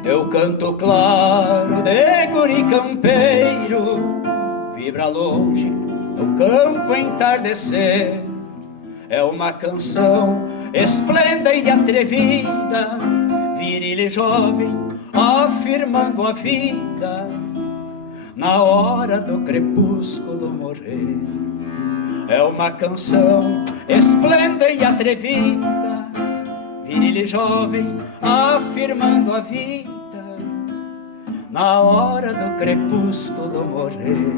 Teu canto claro de guri campeiro vibra longe no campo entardecer. É uma canção esplêndida e atrevida, viril e jovem, afirmando a vida na hora do crepúsculo morrer. É uma canção esplêndida e atrevida, viril e jovem, afirmando a vida na hora do crepúsculo morrer.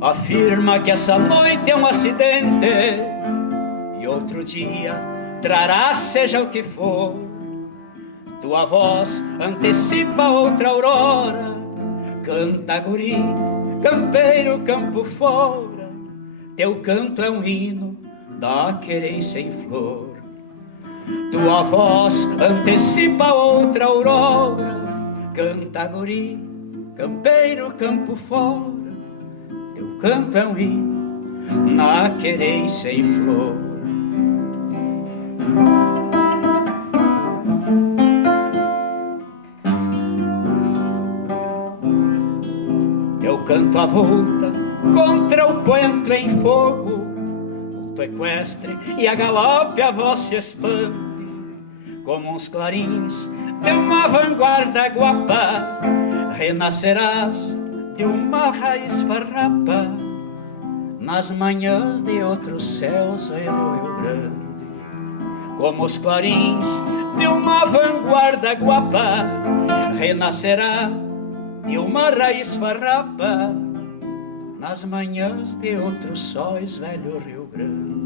Afirma que essa noite é um acidente e outro dia trará seja o que for. Tua voz antecipa outra aurora, canta guri, campeiro, campo fora. Teu canto é um hino da querência em flor. Tua voz antecipa outra aurora, canta guri, campeiro, campo fora. Teu canto é um hino na querência em flor. Teu canto avulta contra o poento em fogo, vulto equestre e a galope a voz se expande, como uns clarins de uma vanguarda guapa, renascerás de uma raiz farrapa nas manhãs de outros céus e do Rio Grande. Como os clarins de uma vanguarda guapa, renascerá de uma raiz farrapa nas manhãs de outros sóis, velho Rio Grande.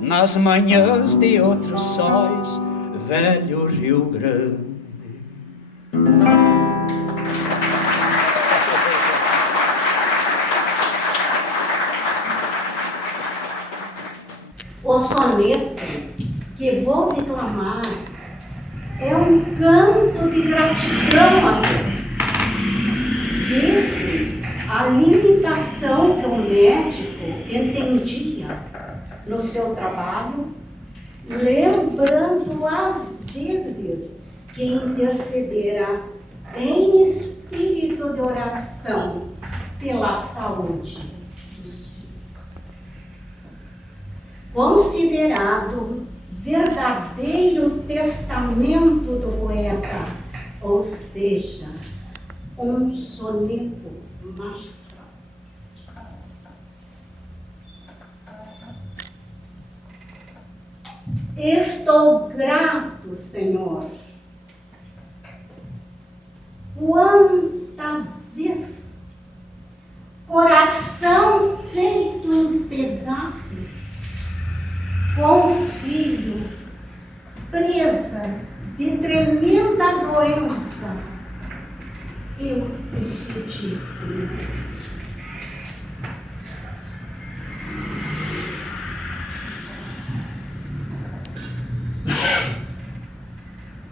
Nas manhãs de outros sóis, velho Rio Grande. O soneto que vou declamar é um canto de gratidão a Deus. Vê-se a limitação que o médico entendia no seu trabalho, lembrando as vezes que intercedera em espírito de oração pela saúde dos filhos. Considerado verdadeiro testamento do poeta, ou seja, um soneto magistral. Estou grato, Senhor. Quanta vez coração feito em pedaços, com filhos presas de tremenda doença, eu te pedi, Senhor.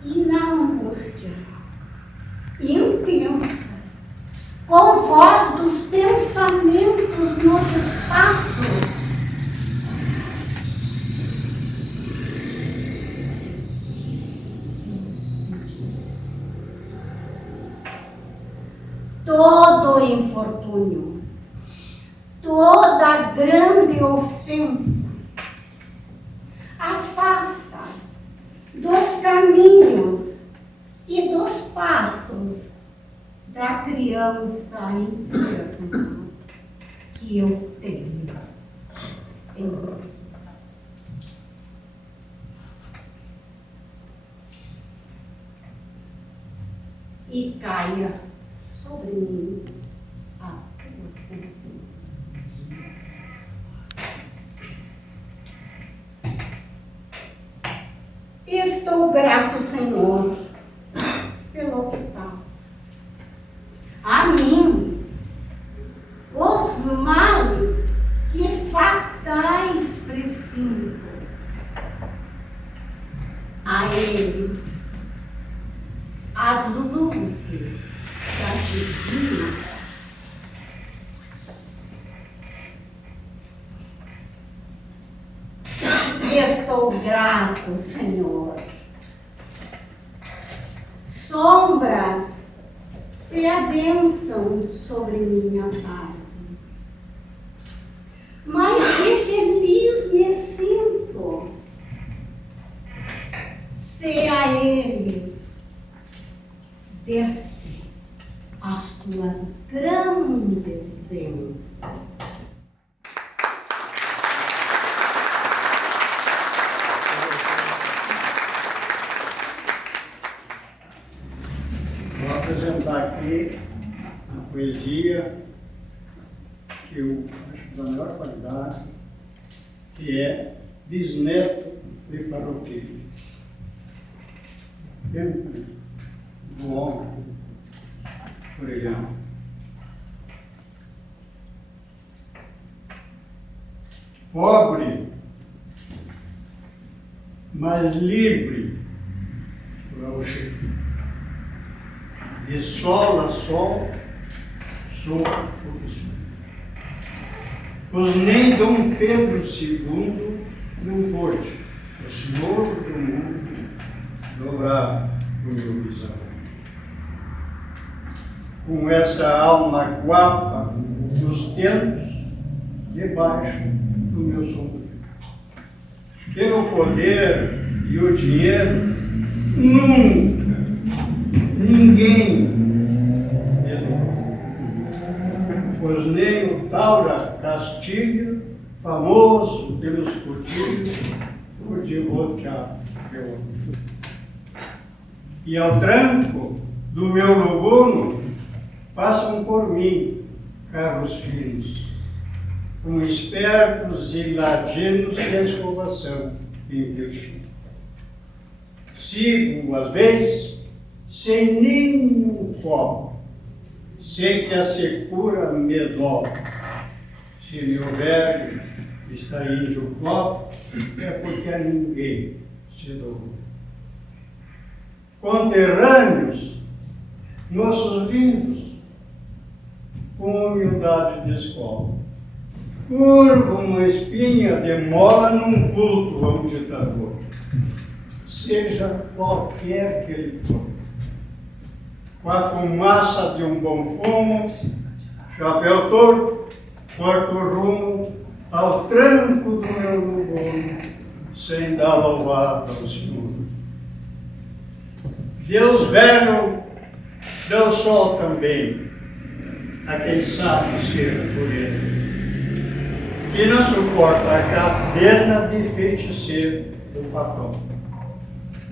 E na angústia intensa, com voz dos pensamentos nos espaços, todo infortúnio, toda grande ofensa, afasta dos caminhos e dos passos da criança enferma que eu tenho em meus braços. E caia sobre mim a tua sentença. Estou grato, Senhor, pelo que passa. A mim, os males que fatais presinto, a eles, as luzes da divina paz. Estou grato, Senhor. Sombras se adensam sobre minha parte, mas que feliz me sinto se a eles deste as tuas grandes bênçãos. Vou apresentar aqui a poesia que eu acho da melhor qualidade, que é Bisneto de Farroupilha. Sempre bom, orelhão. Pobre, mas livre, gaúcho. De sol a sol, sou o que sou. Pois nem Dom Pedro II não pôde, o Senhor do mundo, dobrar o meu bisavô. Com essa alma guapa dos tempos, debaixo do meu sombrio. Pelo poder e o dinheiro, nunca ninguém perdoou, pois nem o Taura Castilho, famoso pelos cotilhos, o de rotear meu. E ao tranco do meu lubuno passam por mim carros finos, com espertos e ladinos de escovação em virtude. Sigo, às vezes, sem nenhum copo, sei que a secura me dói. Se meu velho está em Jucó, é porque a ninguém se doou. Conterrâneos, nossos lindos, com humildade de escola, curva uma espinha de mola num culto a um ditador, seja qualquer que ele for. Com a fumaça de um bom fumo, chapéu torto, corto rumo ao tranco do meu lubuno, sem dar louvado ao Senhor. Deus velho, Deus sol também, a quem sabe ser por ele, que não suporta a cadena de feiticeiro do patrão.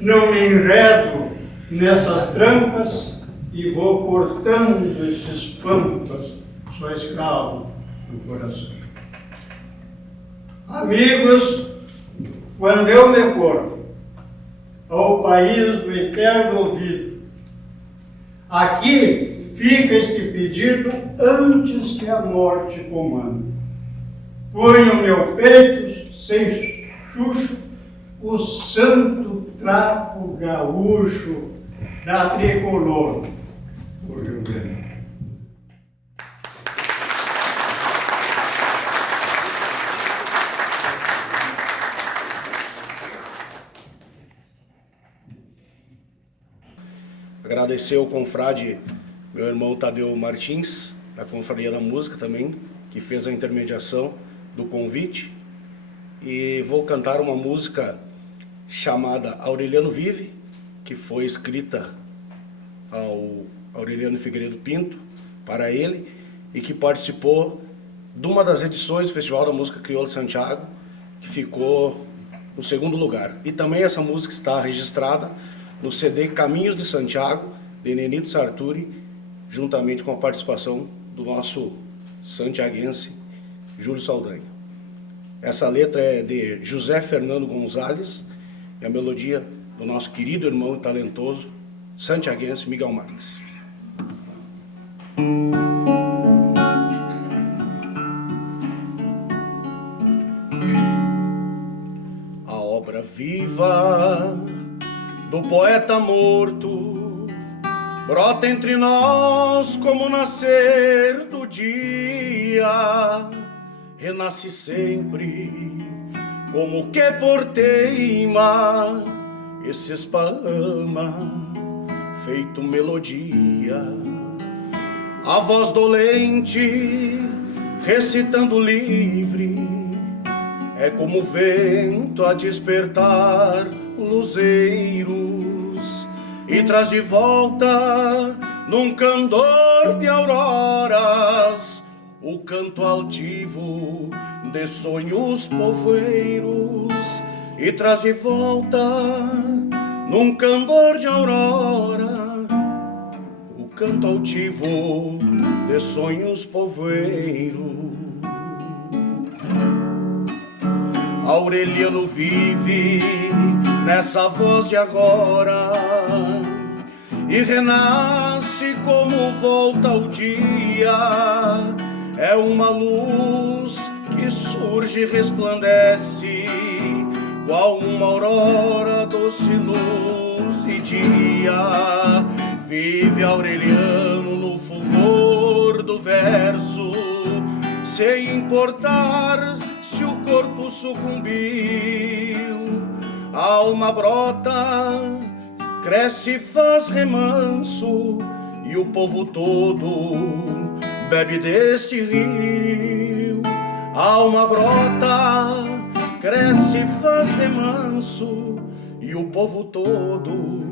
Não me enredo nessas trampas e vou cortando esses pampas, sou escravo do coração. Amigos, quando eu me for ao país do externo ouvido, aqui fica este pedido antes que a morte comande. Ponho meu peito, sem chucho, o santo trapo gaúcho da tricolor do Rio Grande. Agradecer ao confrade, meu irmão Tadeu Martins, da Confraria da Música também, que fez a intermediação do convite. E vou cantar uma música chamada Aureliano Vive, que foi escrita ao Aureliano Figueiredo Pinto, para ele, e que participou de uma das edições do Festival da Música Crioula de Santiago, que ficou no segundo lugar. E também essa música está registrada no CD Caminhos de Santiago, de Nenito Sarturi, juntamente com a participação do nosso santiaguense Júlio Saldanha. Essa letra é de José Fernando Gonzalez e a melodia do nosso querido irmão e talentoso santiaguense Miguel Marques. A obra viva do poeta morto brota entre nós como o nascer do dia, renasce sempre como que por teima e se esparrama feito melodia. A voz dolente recitando livre é como o vento a despertar luzeiros e traz de volta num candor de auroras o canto altivo de sonhos povoeiros, e traz de volta num candor de aurora o canto altivo de sonhos povoeiros. Aureliano vive nessa voz de agora e renasce como volta o dia. É uma luz que surge e resplandece, qual uma aurora, doce luz e dia. Vive Aureliano no fulgor do verso, sem importar se o corpo sucumbiu. A alma brota, cresce e faz remanso, e o povo todo bebe deste rio. A alma brota, cresce e faz remanso, e o povo todo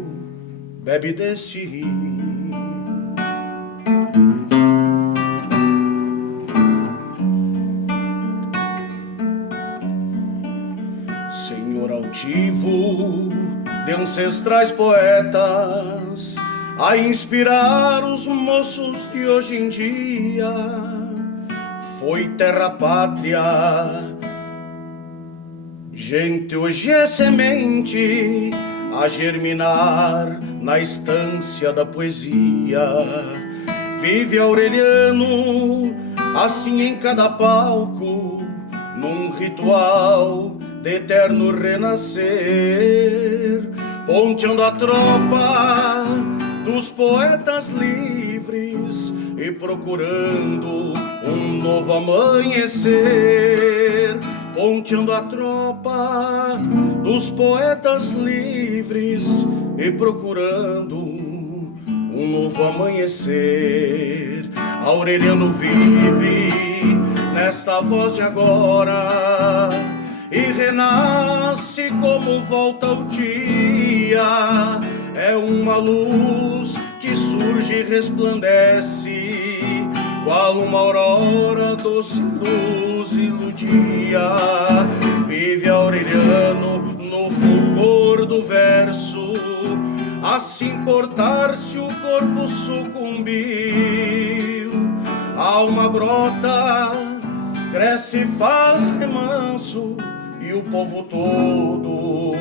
bebe deste rio. Senhor altivo, de um ancestrais poetas a inspirar os moços de hoje em dia. Foi terra pátria, gente hoje é semente a germinar na estância da poesia. Vive Aureliano assim em cada palco, num ritual de eterno renascer, ponteando a tropa dos poetas livres e procurando um novo amanhecer, ponteando a tropa dos poetas livres e procurando um novo amanhecer. Aureliano vive nesta voz de agora e renasce como volta o dia. É uma luz que surge e resplandece, qual uma aurora, doce luz iludia. Vive Aureliano no fulgor do verso, a se importar-se o corpo sucumbiu. A alma brota, cresce e faz remanso, e o povo todo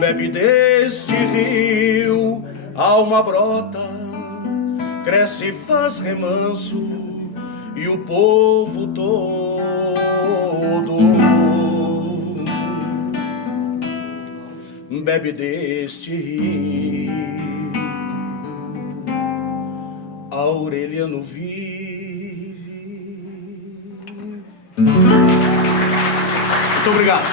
bebe deste rio. A alma brota, cresce e faz remanso, e o povo todo bebe deste rio. Aureliano vive. Muito obrigado.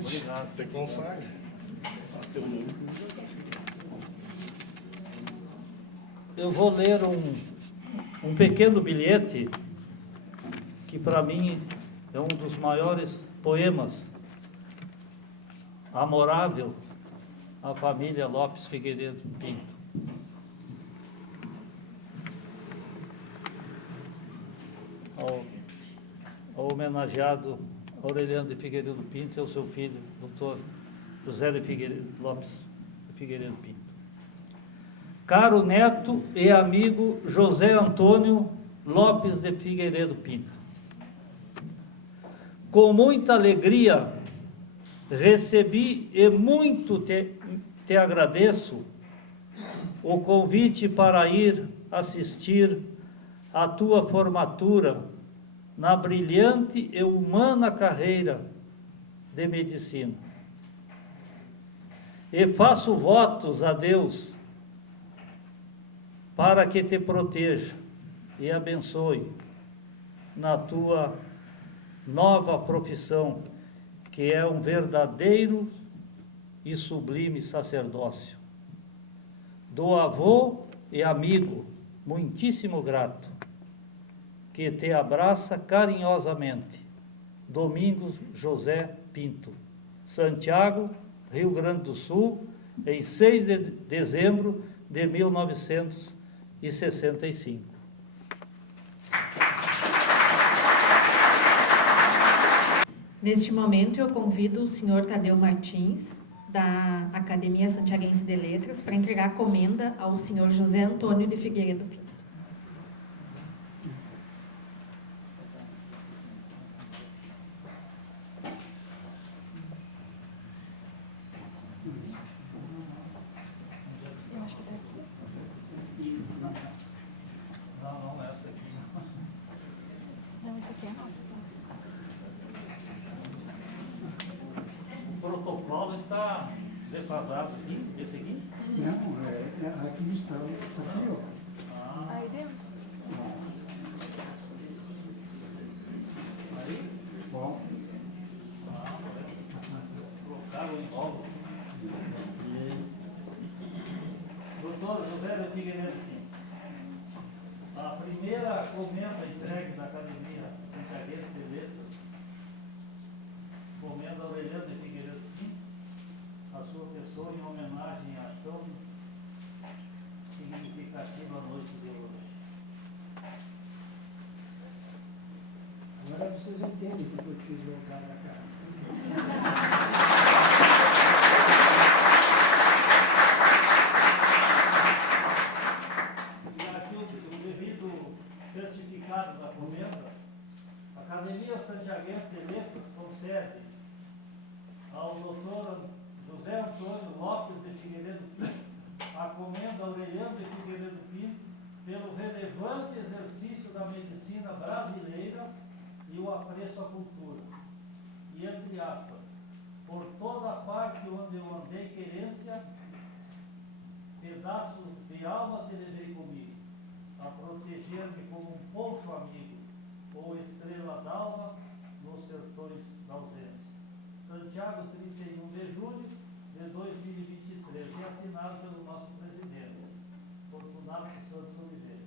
Obrigado. Te consagra. Eu vou ler um pequeno bilhete que para mim é um dos maiores poemas amorável à família Lopes Figueiredo Pinto. Ao homenageado Aureliano de Figueiredo Pinto e ao seu filho, Dr. José de Figueiredo Lopes de Figueiredo Pinto. Caro neto e amigo José Antônio Lopes de Figueiredo Pinto, com muita alegria recebi e muito te agradeço o convite para ir assistir à tua formatura na brilhante e humana carreira de medicina. E faço votos a Deus para que te proteja e abençoe na tua nova profissão, que é um verdadeiro e sublime sacerdócio. Do avô e amigo, muitíssimo grato, que te abraça carinhosamente, Domingos José Pinto, Santiago, Rio Grande do Sul, em 6 de dezembro de 1965. Neste momento, eu convido o senhor Tadeu Martins, da Academia Santiaguense de Letras, para entregar a comenda ao senhor José Antônio de Figueiredo Pinto. Não, essa aqui não. Não, esse aqui é nosso. O protocolo está defasado aqui, esse aqui? Não, aqui está aqui, ó. Aí dentro? Aí? Bom. Trocaram o invólucro. Doutor José de Figueiredo Pinto, a primeira comenda entregue da Academia Santiaguense de Letras, comenda Aureliano de Figueiredo Pinto, a sua pessoa, em homenagem à tão significativa noite de hoje. vocês entendem porque eu quis voltar para cá. E aqui o devido certificado da comenda, a Academia Santiaguense de Letras concede ao Dr. José Antônio Lopes de Figueiredo Pinto a comenda Aureliano de Figueiredo Pinto pelo relevante exercício da medicina brasileira e o apreço à cultura. E entre aspas, por toda parte onde eu andei querência, pedaço de alma te levei comigo, a proteger-me como um poncho amigo, ou estrela d'alma nos sertões da ausência. Santiago, 31 de julho de 2023, e assinado pelo nosso presidente, Fortunato Santos Oliveira.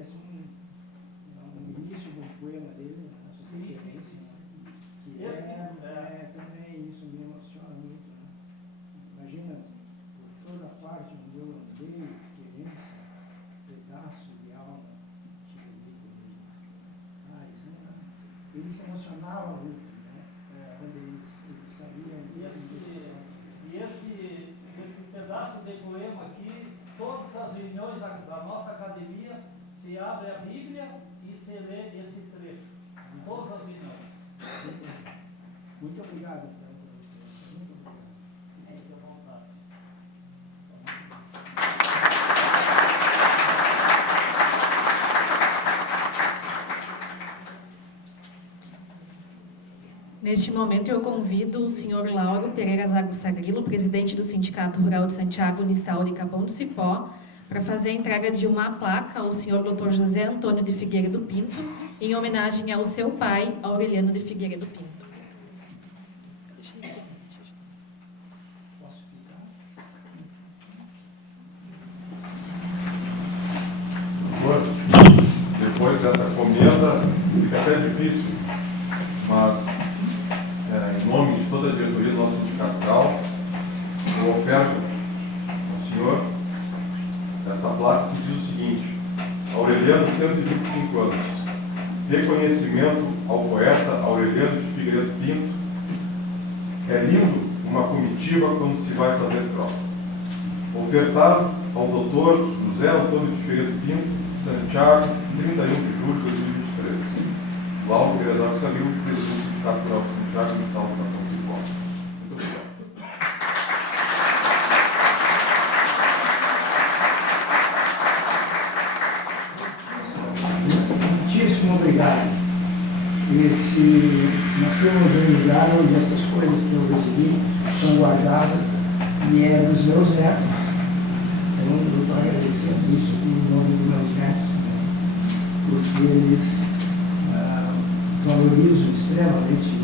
Esse é um início do poema dele, que também isso me emociona muito. Né? Imagina, por toda parte onde eu andei, querência, pedaço de alma, ele se emocionava muito, né? Quando ele sabia. E esse pedaço de poema aqui, todas as reuniões da nossa academia, se abre a Bíblia e se lê esse trecho. Em todas as reuniões. Muito obrigado, então, por você. Muito obrigado. Fique à vontade. Neste momento, eu convido o senhor Lauro Pereira Zago Sagrilo, presidente do Sindicato Rural de Santiago, Unistal de Capão do Cipó, para fazer a entrega de uma placa ao senhor Dr. José Antônio de Figueiredo Pinto, em homenagem ao seu pai, Aureliano de Figueiredo Pinto. Depois dessa comenda, fica até difícil, mas em nome de toda a diretoria do nosso sindicato rural, eu oferto ao senhor esta placa que diz o seguinte: Aureliano, 125 anos. Reconhecimento ao poeta Aureliano de Figueiredo Pinto. É lindo uma comitiva quando se vai fazer troca. Ofertado ao Dr. José Antônio de Figueiredo Pinto, Santiago, 31 de julho de 2023. Lauro Pereira Zago Sagrilo, presidente do Sindicato Rural de Santiago, no estado de Capão do Cipó. Muito obrigado. Muitíssimo obrigado. Nós temos um lugar onde essas coisas que eu recebi são guardadas e é dos meus netos. Eu estou agradecendo isso em nome dos meus netos, porque eles valorizam extremamente